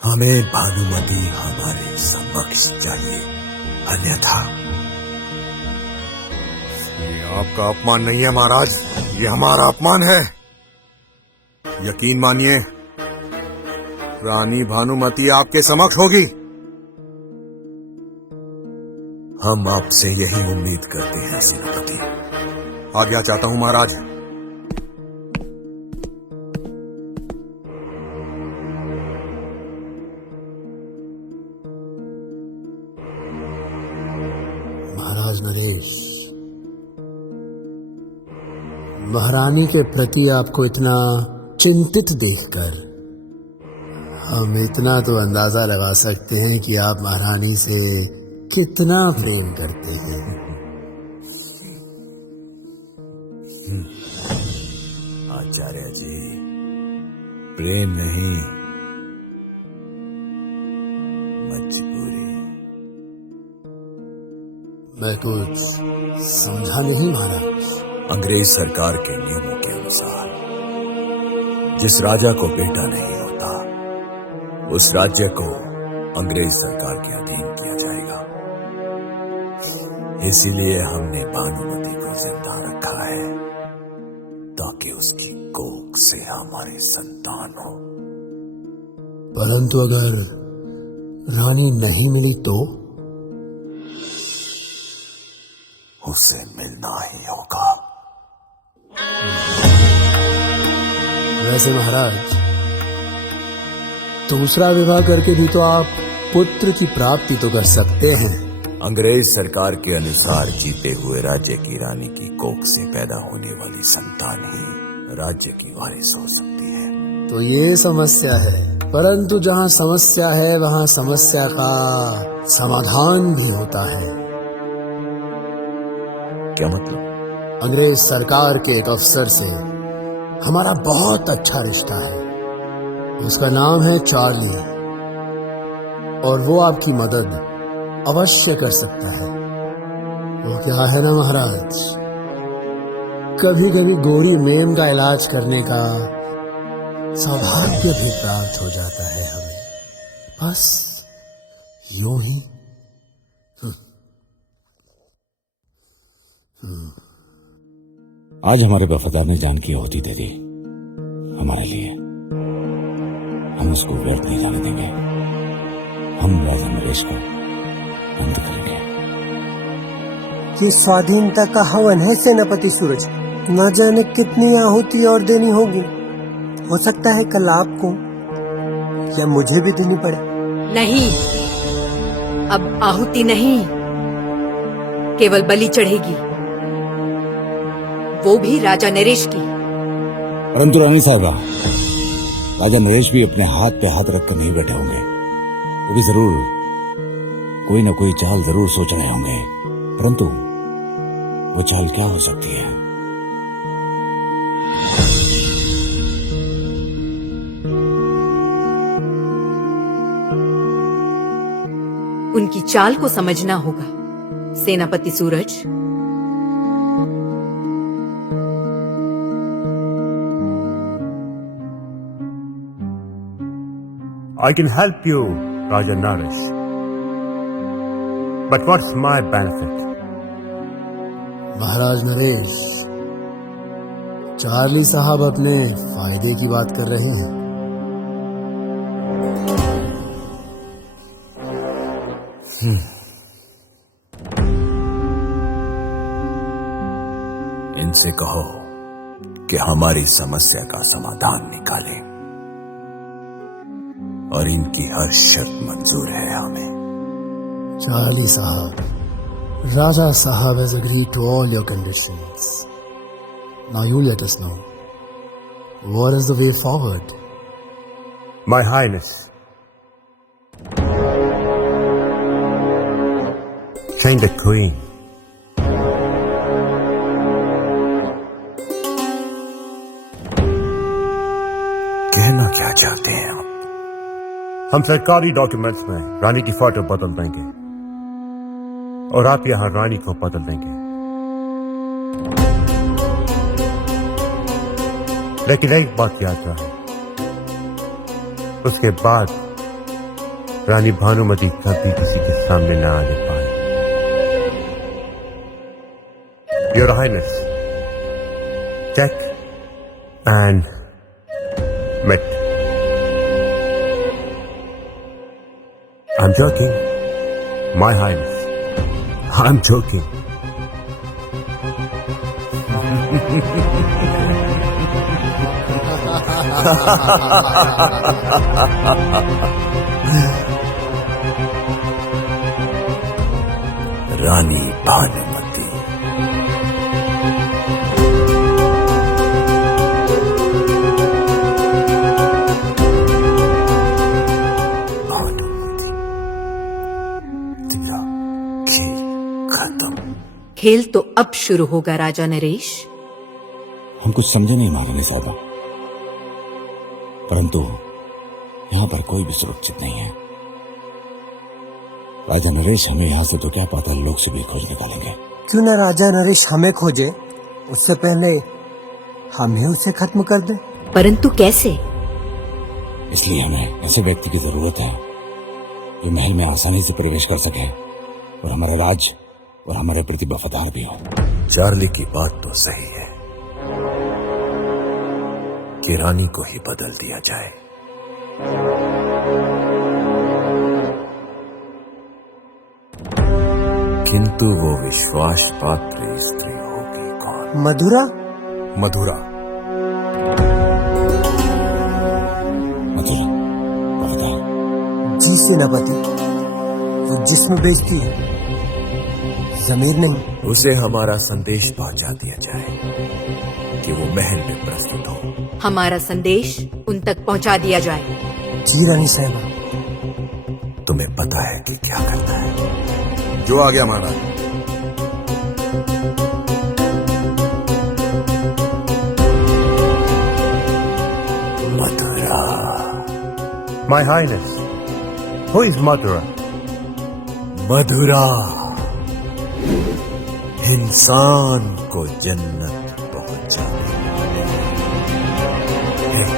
हमें भानुमति हमारे समक्ष चाहिए, अन्यथा। ये आपका अपमान नहीं है महाराज, ये हमारा अपमान है। यकीन मानिए, रानी भानुमति आपके समक्ष होगी। हम आपसे यही उम्मीद करते हैं सेनापति। आज्ञा चाहता हूं महाराज। महाराज नरेश, महारानी के प्रति आपको इतना चिंतित देखकर हम इतना तो अंदाजा लगा सकते हैं कि आप महारानी से कितना प्रेम करते हैं। आचार्य जी, प्रेम नहीं, मजबूरी। मैं कुछ समझा नहीं महाराज। अंग्रेज सरकार के नियमों के अनुसार जिस राजा को बेटा नहीं होता, उस राज्य को अंग्रेज सरकार के अधीन किया जाएगा। इसीलिए हमने भानुमति को जिंदा रखा है, ताकि उसकी कोख से हमारी संतान हो। परंतु अगर रानी नहीं मिली तो? उसे मिलना ही होगा। वैसे महाराज, दूसरा विवाह करके भी तो आप पुत्र की प्राप्ति तो कर सकते हैं। अंग्रेज सरकार के अनुसार जीते हुए राज्य की रानी की कोख से पैदा होने वाली संतान ही राज्य की वारिस हो सकती है। तो ये समस्या है, परंतु जहाँ समस्या है वहाँ समस्या का समाधान भी होता है। क्या मतलब? अंग्रेज सरकार के एक अफसर से हमारा बहुत अच्छा रिश्ता है। उसका नाम है चार्ली, और वो आपकी मदद अवश्य कर सकता है। वो क्या है ना महाराज, कभी कभी गोरी मेम का इलाज करने का सौभाग्य भी प्राप्त हो जाता है हमें, बस यूं ही। आज हमारे वफादार ने जान की आहुति दे दी हमारे लिए। हम उसको व्यर्थ नहीं जाने देंगे। हम राजा नरेश को अंत करेंगे। ये स्वाधीनता का हवन है सेनापति सूरज। न जाने कितनी आहुति और देनी होगी। हो सकता है कल आपको या मुझे भी देनी पड़े। नहीं, अब आहुति नहीं, केवल बलि चढ़ेगी, वो भी राजा नरेश की। परंतु रानी साहिबा, राजा नरेश भी अपने हाथ पे हाथ रखकर नहीं बैठे होंगे। वो भी जरूर कोई ना कोई चाल जरूर सोच रहे होंगे, परंतु वो चाल क्या हो सकती है? उनकी चाल को समझना होगा सेनापति सूरज। I can help you, Raja Naresh. But what's my benefit? Maharaj Naresh, Charlie साहब अपने फायदे की बात कर रहे हैं। इनसे कहो कि हमारी समस्या का समाधान निकालें, और इनकी हर शर्त मंजूर है हमें। चार्ली साहब, Raja Sahab has agreed to all your conditions. Now you let us know, what is the way forward? My Highness, train the Queen. कहना क्या चाहते हैं आप? हम सरकारी डॉक्यूमेंट्स में रानी की फोटो बदल देंगे और आप यहां रानी को बदल देंगे, लेकिन एक बात याद रहे, उसके बाद रानी भानुमति कभी किसी के सामने न आने पाए। Your highness, check and mate. I'm joking, My Highness. I'm joking. Rani Bhanumati. खेल तो अब शुरू होगा राजा नरेश। हम कुछ समझे नहीं महारानी साहबा, परंतु यहाँ पर कोई भी सुरक्षित नहीं है। राजा नरेश हमें यहाँ से तो क्या पाताल लोक से भी खोज निकालेंगे। क्यों ना राजा नरेश हमें खोजे, उससे पहले हम ही उसे खत्म कर दें। परंतु कैसे? इसलिए हमें ऐसे व्यक्ति की जरूरत है जो महल में आसानी से प्रवेश कर सके और हमारे राज और हमारे प्रति वफादार भी हो। चार्ली की बात तो सही है कि रानी को ही बदल दिया जाए। किंतु वो विश्वास पात्र स्त्री होगी कौन? मधुरा। मधुरा। जी सेनापति, वो जिस्म बेचती है, जमीर नहीं। उसे हमारा संदेश पहुंचा दिया जाए कि वो महल में प्रस्तुत हो। हमारा संदेश उन तक पहुंचा दिया जाए। जी रानी साहिबा। तुम्हें पता है कि क्या करना है। जो आ गया महाराज। Mathura. My Highness, who is Mathura? मधुरा इंसान को जन्नत पहुंचाने वाले एक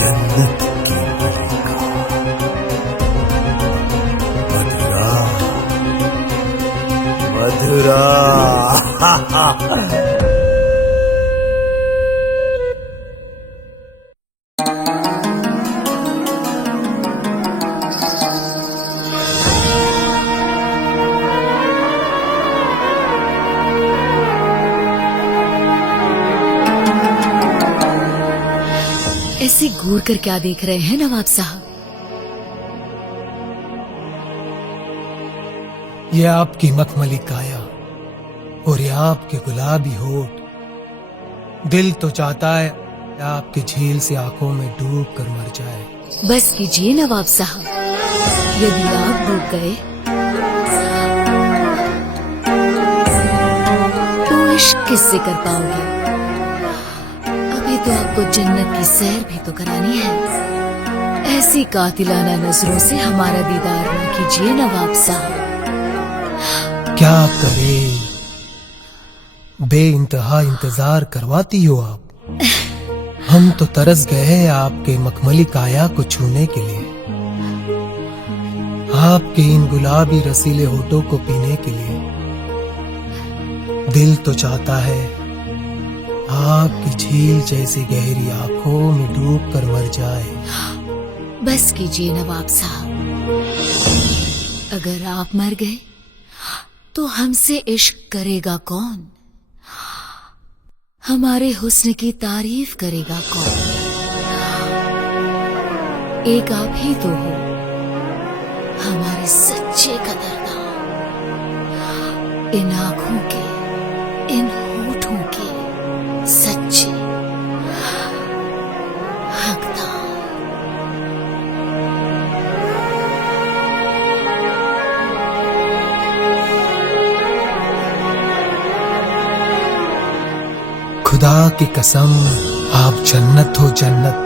जन्नत की मलिका मधुरा। मधुरा। ऐसे घूर कर क्या देख रहे हैं नवाब साहब? ये आपकी मखमली काया और ये आपके गुलाबी होठ, दिल तो चाहता है आपके झील से आंखों में डूब कर मर जाए। बस कीजिए नवाब साहब, यदि आप डूब गए तो इश्क किससे कर पाओगे? अभी तो आपको जन्नत की सैर भी तो करानी है। ऐसी कातिलाना नजरों से हमारा दीदार न कीजिए नवाब साहब। क्या करे, बेइंतहा इंतजार करवाती हो आप। हम तो तरस गए हैं आपके मखमली काया को छूने के लिए, आपके इन गुलाबी रसीले होठों को पीने के लिए। दिल तो चाहता है आपकी झील जैसी गहरी आंखों में डूब कर मर जाए। बस कीजिए नवाब साहब, अगर आप मर गए तो हमसे इश्क करेगा कौन? हमारे हुस्न की तारीफ करेगा कौन? एक आप ही तो हो हमारे सच्चे कदरदान, इन आंखों के, इन होठों के सच्चे हकदार। खुदा की कसम, आप जन्नत हो जन्नत।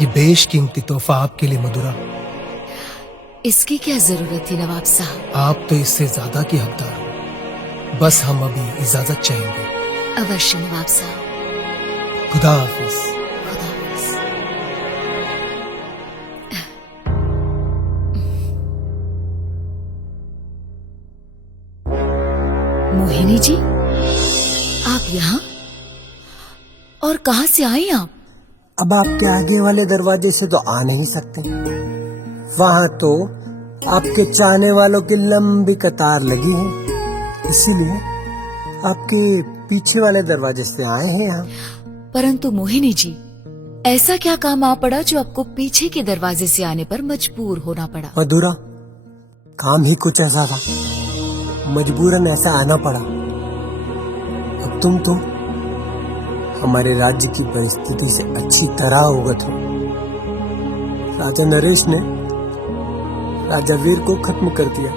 ये बेशकीमती तोहफा आपके लिए मधुरा। इसकी क्या जरूरत थी नवाब साहब? आप तो इससे ज्यादा की हकदार हो। बस हम अभी इजाजत चाहेंगे। अवश्य नवाब साहब। खुदा हाफिज। खुदा हाफिज। मोहिनी जी, आप यहाँ? और कहाँ से आई आप? अब आपके आगे वाले दरवाजे से तो आ नहीं सकते। वहां तो आपके चाहने वालों की लंबी कतार लगी है, इसीलिए आपके पीछे वाले दरवाजे से आए हैं यहाँ। परंतु मोहिनी जी, ऐसा क्या काम आ पड़ा जो आपको पीछे के दरवाजे से आने पर मजबूर होना पड़ा? मधुरा, काम ही कुछ ऐसा था, मजबूरन ऐसा आना पड़ा। अब तुम तो हमारे राज्य की परिस्थिति से अच्छी तरह अवगत हो। राजा नरेश ने राजा वीर को खत्म कर दिया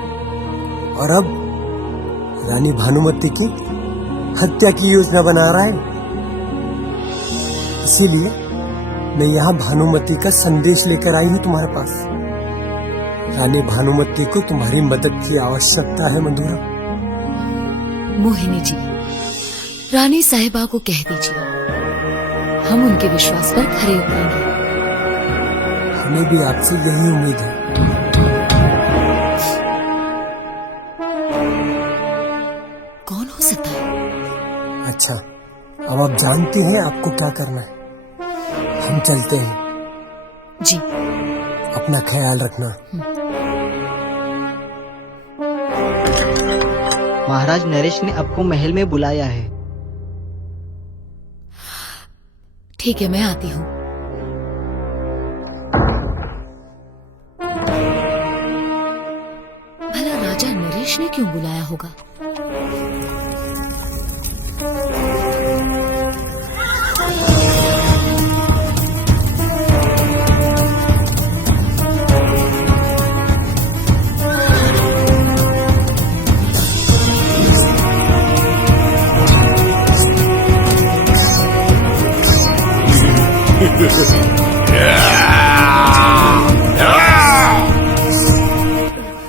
और अब रानी भानुमति की हत्या की योजना बना रहा है। इसीलिए मैं यहाँ भानुमति का संदेश लेकर आई हूँ तुम्हारे पास। रानी भानुमति को तुम्हारी मदद की आवश्यकता है मधुरा। मोहिनी जी, रानी साहिबा को कह दीजिए, हम उनके विश्वास पर खरे उतरेंगे। हमें भी आपसे यही उम्मीद है। कौन हो सकता है? अच्छा, अब आप जानते हैं आपको क्या करना है। हम चलते हैं। जी। अपना ख्याल रखना। महाराज नरेश ने आपको महल में बुलाया है। ठीक है, मैं आती हूँ। भला राजा नरेश ने क्यों बुलाया होगा?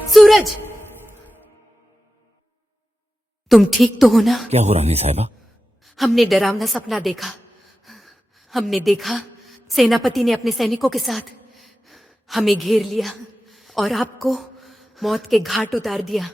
सूरज, तुम ठीक तो हो ना? क्या हो रानी साहिबा? हमने डरावना सपना देखा। हमने देखा सेनापति ने अपने सैनिकों के साथ हमें घेर लिया और आपको मौत के घाट उतार दिया।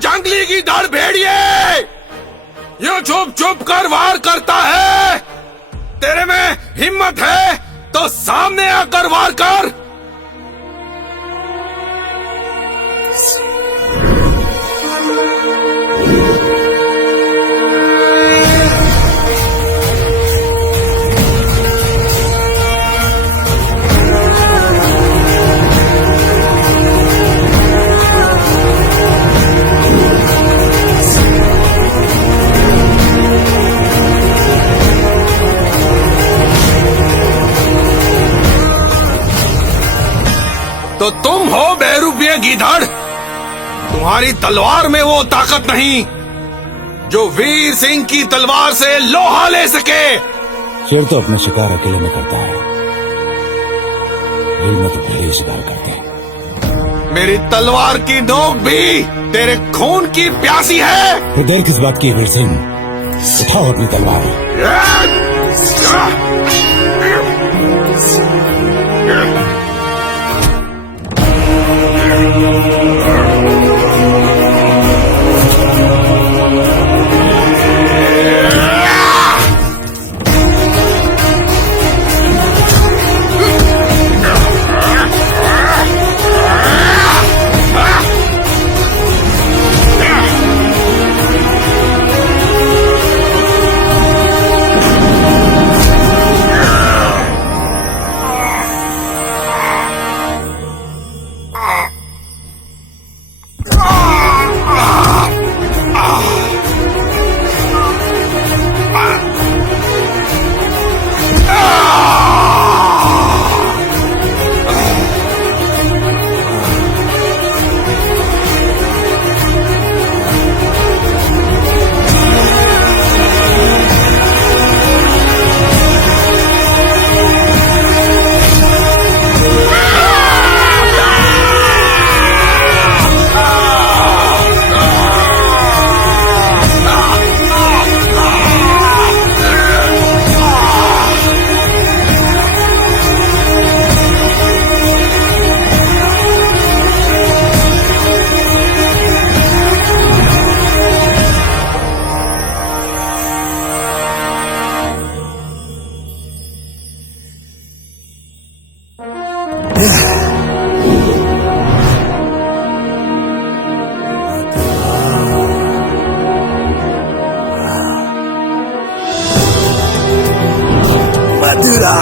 जंगली की धड़ भेड़िए, यूं छुप छुप कर वार करता है। तेरे में हिम्मत है तो सामने आकर वार कर। तो तुम हो बहरूपिये गीधड़। तुम्हारी तलवार में वो ताकत नहीं जो वीर सिंह की तलवार से लोहा ले सके। शेर तो अपने शिकार अकेले में करता है, हिल में तो पहले शिकार करते हैं। मेरी तलवार की नोक भी तेरे खून की प्यासी है। तो देर किस बात की वीर सिंह, उठाओ अपनी तलवार। मधुरा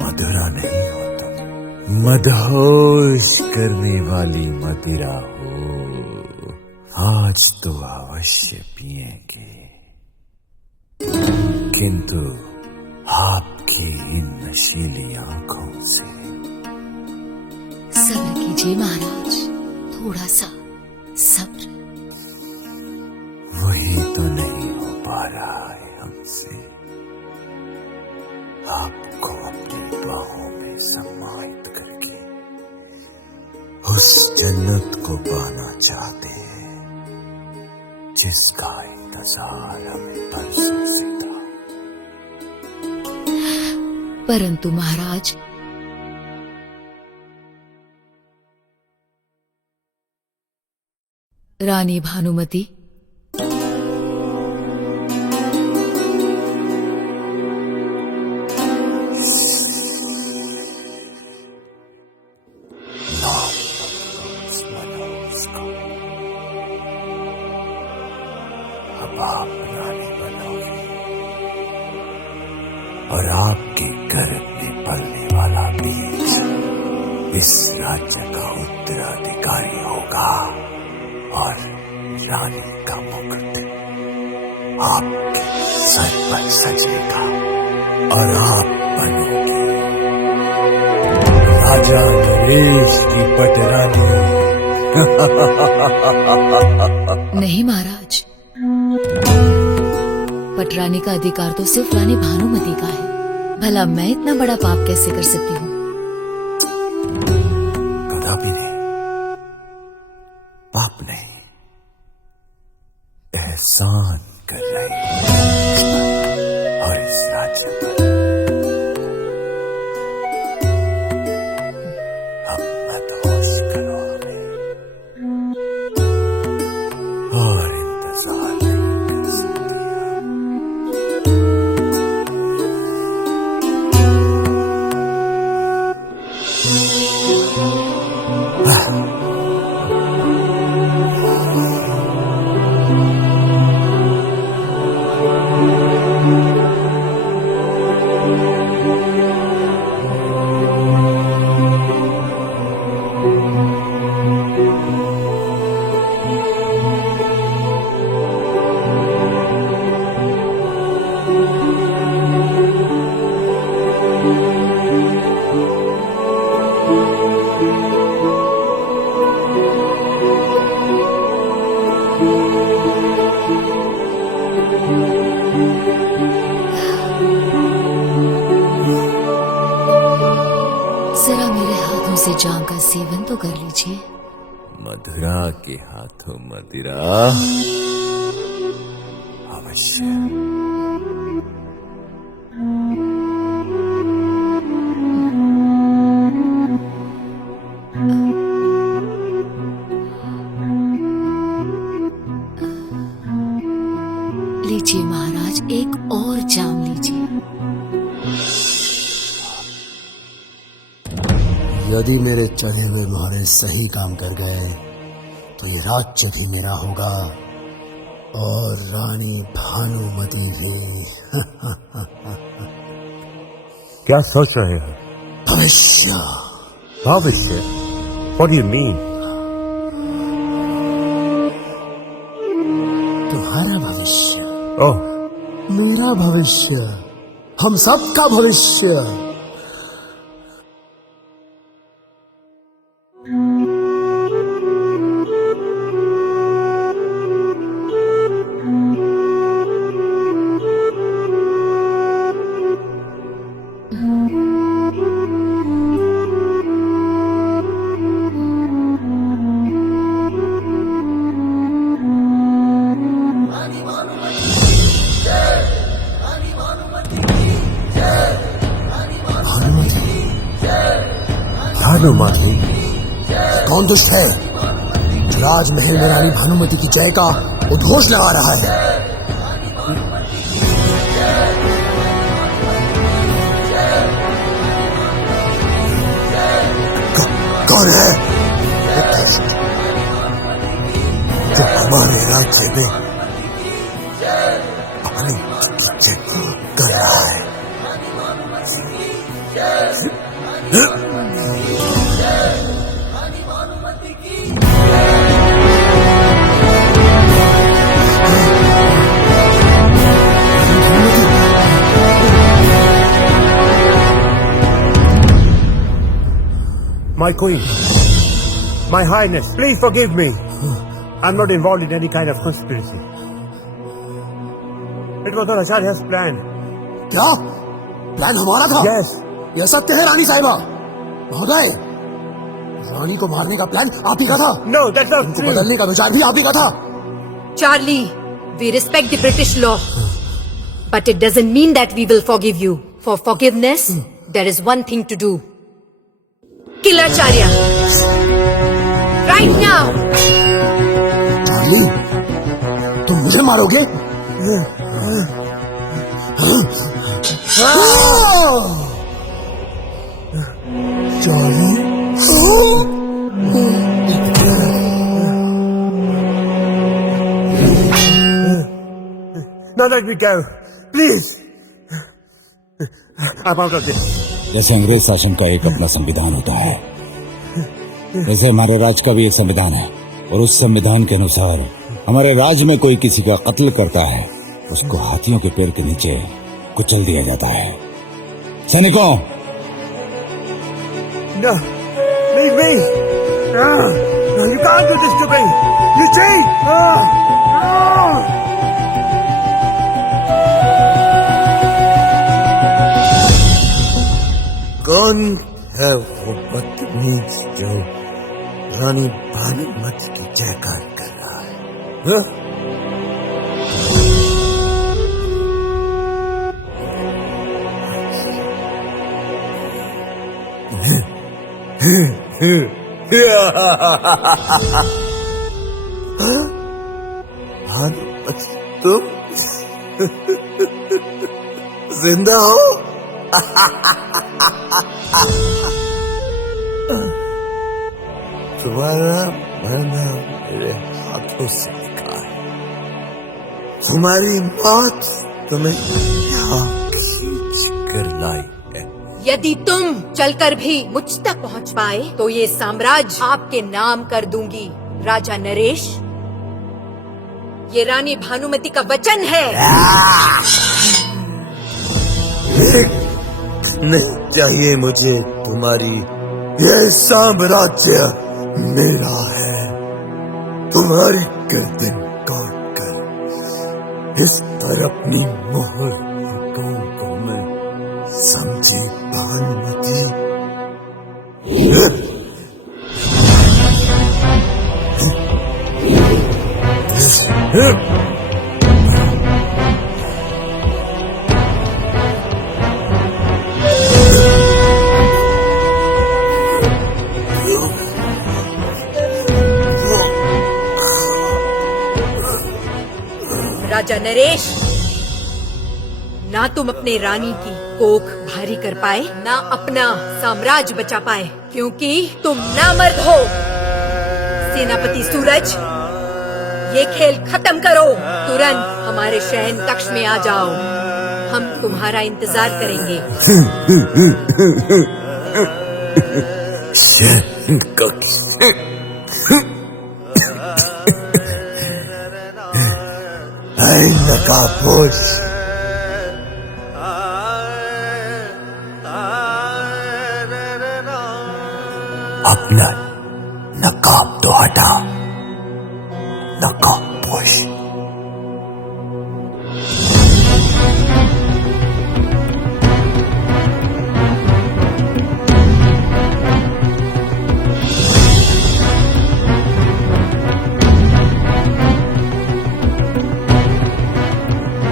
मधुरा नहीं हो तुम, मदहोश करने वाली मदिरा हो। आज तो अवश्य पिएंगे, किंतु आपकी इन नशीली आंखों से। सब्र कीजिए महाराज, थोड़ा सा सब्र। वही तो नहीं हो पा रहा है हमसे। आपको अपनी बाहों में समाहित करके उस जन्नत को पाना चाहते हैं जिसका इंतजार हमें बरसों से था। परंतु महाराज, रानी भानुमति अब आप रानी बनोगे और आपके गर्भ में पलने वाला बीज इस राज्य का उत्तराधिकारी होगा और रानी का मुकुट आपके सर पर सजेगा और आप बनोगे राजा नरेश की पटरानी। नहीं महाराज, पटरानी का अधिकार तो सिर्फ रानी भानुमति का है। भला मैं इतना बड़ा पाप कैसे कर सकती हूँ? कदापि नहीं, पाप नहीं, एहसान कर रही है और इस राज्य पर अब मदहोश करो हमें और इंतजार नहीं कर सकती जरा मेरे हाथों से जाम का सेवन तो कर लीजिए। मधुरा के हाथों मदिरा अवश्य। लीजिए महाराज, एक और जाम लीजिए। यदि मेरे चढ़े हुए मोहरे सही काम कर गए तो ये राज्य भी मेरा होगा और रानी भानुमति भी। क्या सोच रहे हो? भविष्य। भविष्य? What do you mean? तुम्हारा भविष्य। ओह, मेरा भविष्य, हम सबका भविष्य। भानुमति? कौन दुष्ट है जो राजमहल में रानी भानुमति की जय का उद्घोष लगा रहा है? कौन है जो हमारे राज्य में अपनी जय कर रहा है? my queen, my highness, please forgive me. I'm not involved in any kind of conspiracy. It was Acharya's plan. क्या? प्लान हमारा था? Yes. यह सत्य है रानी साहिबा। महोदय, रानी को मारने का प्लान आप ही का था। No, that's not true. बदलने का विचार भी आप ही का था। Charlie, we respect the British law, but it doesn't mean that we will forgive you. For forgiveness, there is one thing to do. Kill Acharya. Right now. Charlie, तुम मुझे मारोगे? Charlie? Now let me go, please. I'm out of this. जैसे अंग्रेज शासन का एक अपना संविधान होता है, वैसे हमारे राज्य का भी एक संविधान है, और उस संविधान के अनुसार हमारे राज्य में कोई किसी का कत्ल करता है, उसको हाथियों के पैर के नीचे कुचल दिया जाता है। सैनिकों! No, leave me. No, you can't do this to me. You cheat. कौन है वो बदतमीज जो रानी भानुमति की जयकार कर रहा है? तुम जिंदा हो? तुम्हारा मरना मेरे हाथों से लिखा है। तुम्हारी मौत तुम्हें यहाँ खींच कर लाई है। यदि तुम चलकर भी मुझ तक पहुंच पाए तो ये साम्राज्य आपके नाम कर दूंगी राजा नरेश। ये रानी भानुमति का वचन है। नहीं चाहिए मुझे तुम्हारी, ये साम्राज्य मेरा है। तुम्हारी गर्दन काट कर इस पर अपनी मोहर लगाऊंगा मैं, समझी भानुमति? राजा नरेश, ना तुम अपने रानी की कोख भारी कर पाए, ना अपना साम्राज्य बचा पाए, क्योंकि तुम नामर्द हो। सेनापति सूरज, ये खेल खत्म करो। तुरंत हमारे शयन कक्ष में आ जाओ, हम तुम्हारा इंतजार करेंगे। शयन कक्ष? नकाबपोश, अपना नकाब तो हटा, नकाबपोश।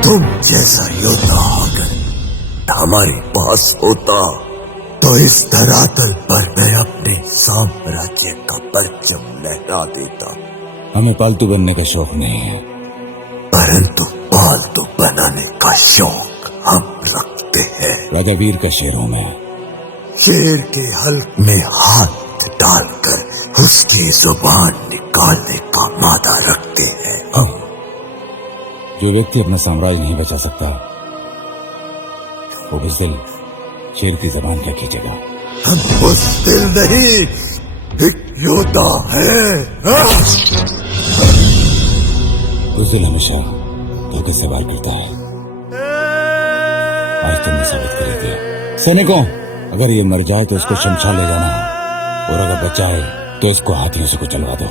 तुम जैसा योद्धा अगर हमारे पास होता तो इस धरातल पर मैं अपने साम्राज्य का परचम लहरा देता। हमें पालतू बनने का शौक नहीं है, परंतु पालतू बनाने का शौक हम रखते हैं। राजा वीर का शेरों में शेर के हल्क में हाथ डालकर उसकी जुबान निकालने का मादा रखते हैं हम। जो व्यक्ति अपना साम्राज्य नहीं बचा सकता वो बुज़दिल शेर की जबान क्या खींचेगा। हम बुज़दिल नहीं, एक योद्धा है। बुज़दिल हमेशा धोखे से वार करता है। आज तुमने साबित कर दिया। सैनिकों, अगर ये मर जाए तो इसको शमशान ले जाना, और अगर बचाए तो इसको हाथियों से कुचलवा दो।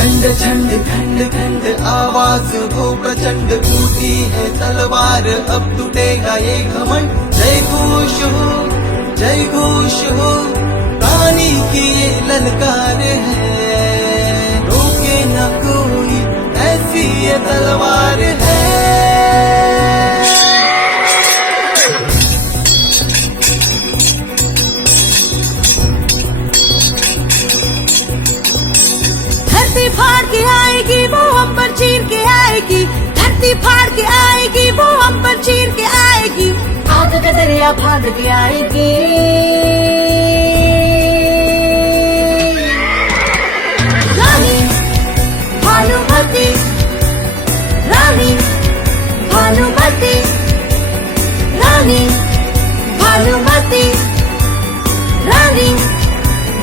झंड झंड खंड खंड आवाज हो प्रचंड, टूटी है तलवार अब टूटेगा ये घमंड। जय घोष हो जय घोष हो, रानी की ये ललकार है, रोके न कोई ऐसी ये तलवार है। धरती फाड़ के आएगी वो अंबर चीर के आएगी, धरती फाड़ के आएगी वो अंबर चीर के आएगी, आग का दरिया फाड़ के आएगी। रानी भानुमति, रानी भानुमति, रानी भानुमति, रानी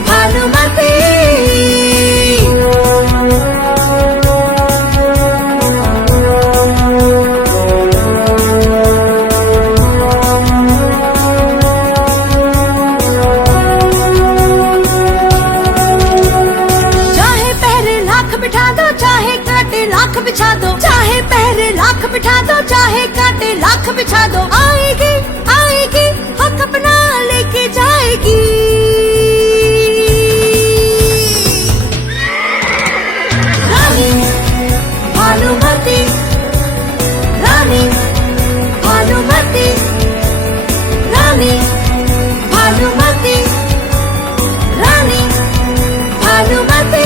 भानुमति। बिछा दो, चाहे पहरे लाख बिठा दो, चाहे कांटे लाख बिछा दो, आएगी आएगी हक अपना लेके जाएगी। रानी भानुमति, रानी भानुमति, रानी भानुमति, रानी भानुमति।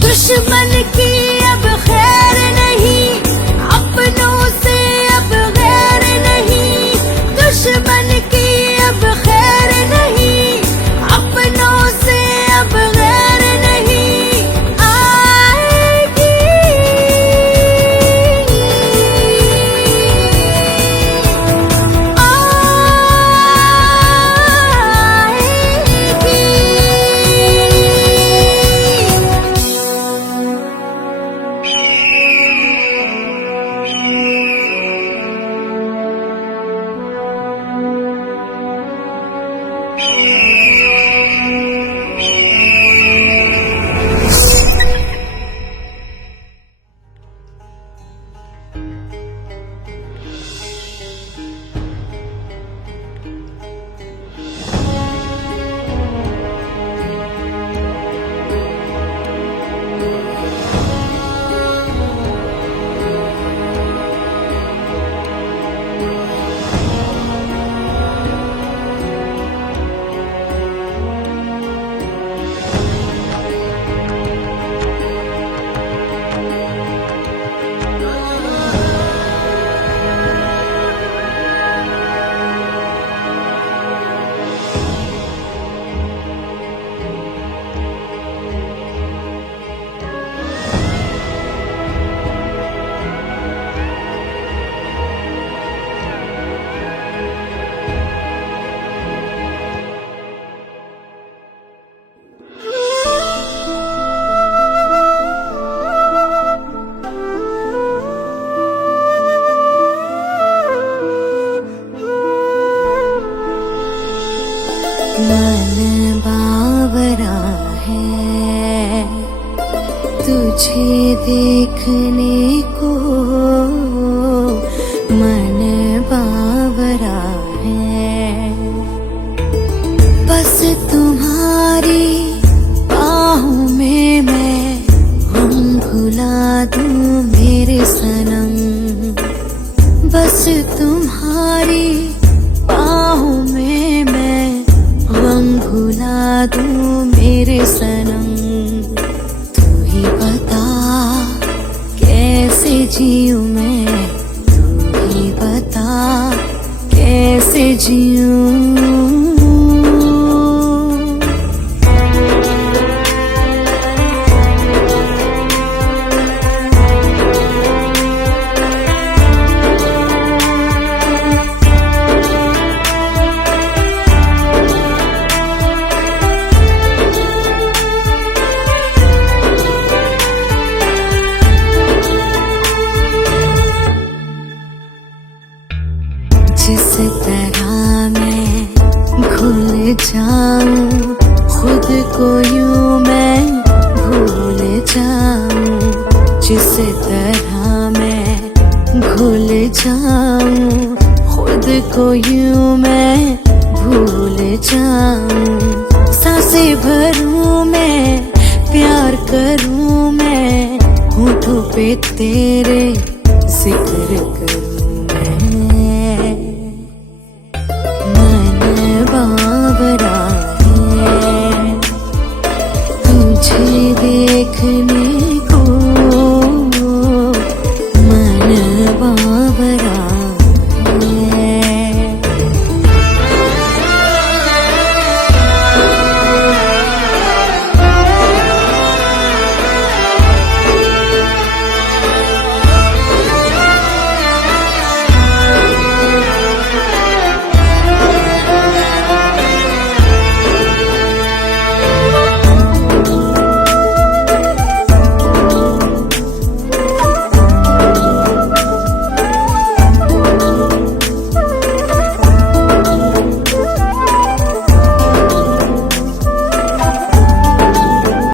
दुश्मन की अब खैर नहीं, अपनों से अब गैर नहीं, दुश्मन की अब खैर नहीं, अपनों से अब गैर नहीं, आएगी मन बावरा है तुझे देखने को, मन बावरा है बस तुम्हारी बाहों में मैं गम भुला दूं मेरे सनम, बस तुम्हारी बाहों में मैं गम भुला दूं मेरे सनम। तू ही बता कैसे जीऊं मैं, तू ही बता कैसे जीऊं। जिस तरह मैं जिस तरह मैं भूल जाऊं खुद को यूं मैं भूल जाऊं। सांसें भरूं मैं प्यार करूं मैं होठों पे तेरे जिक्र करूं मैं। मन बावरा है तुझे देखने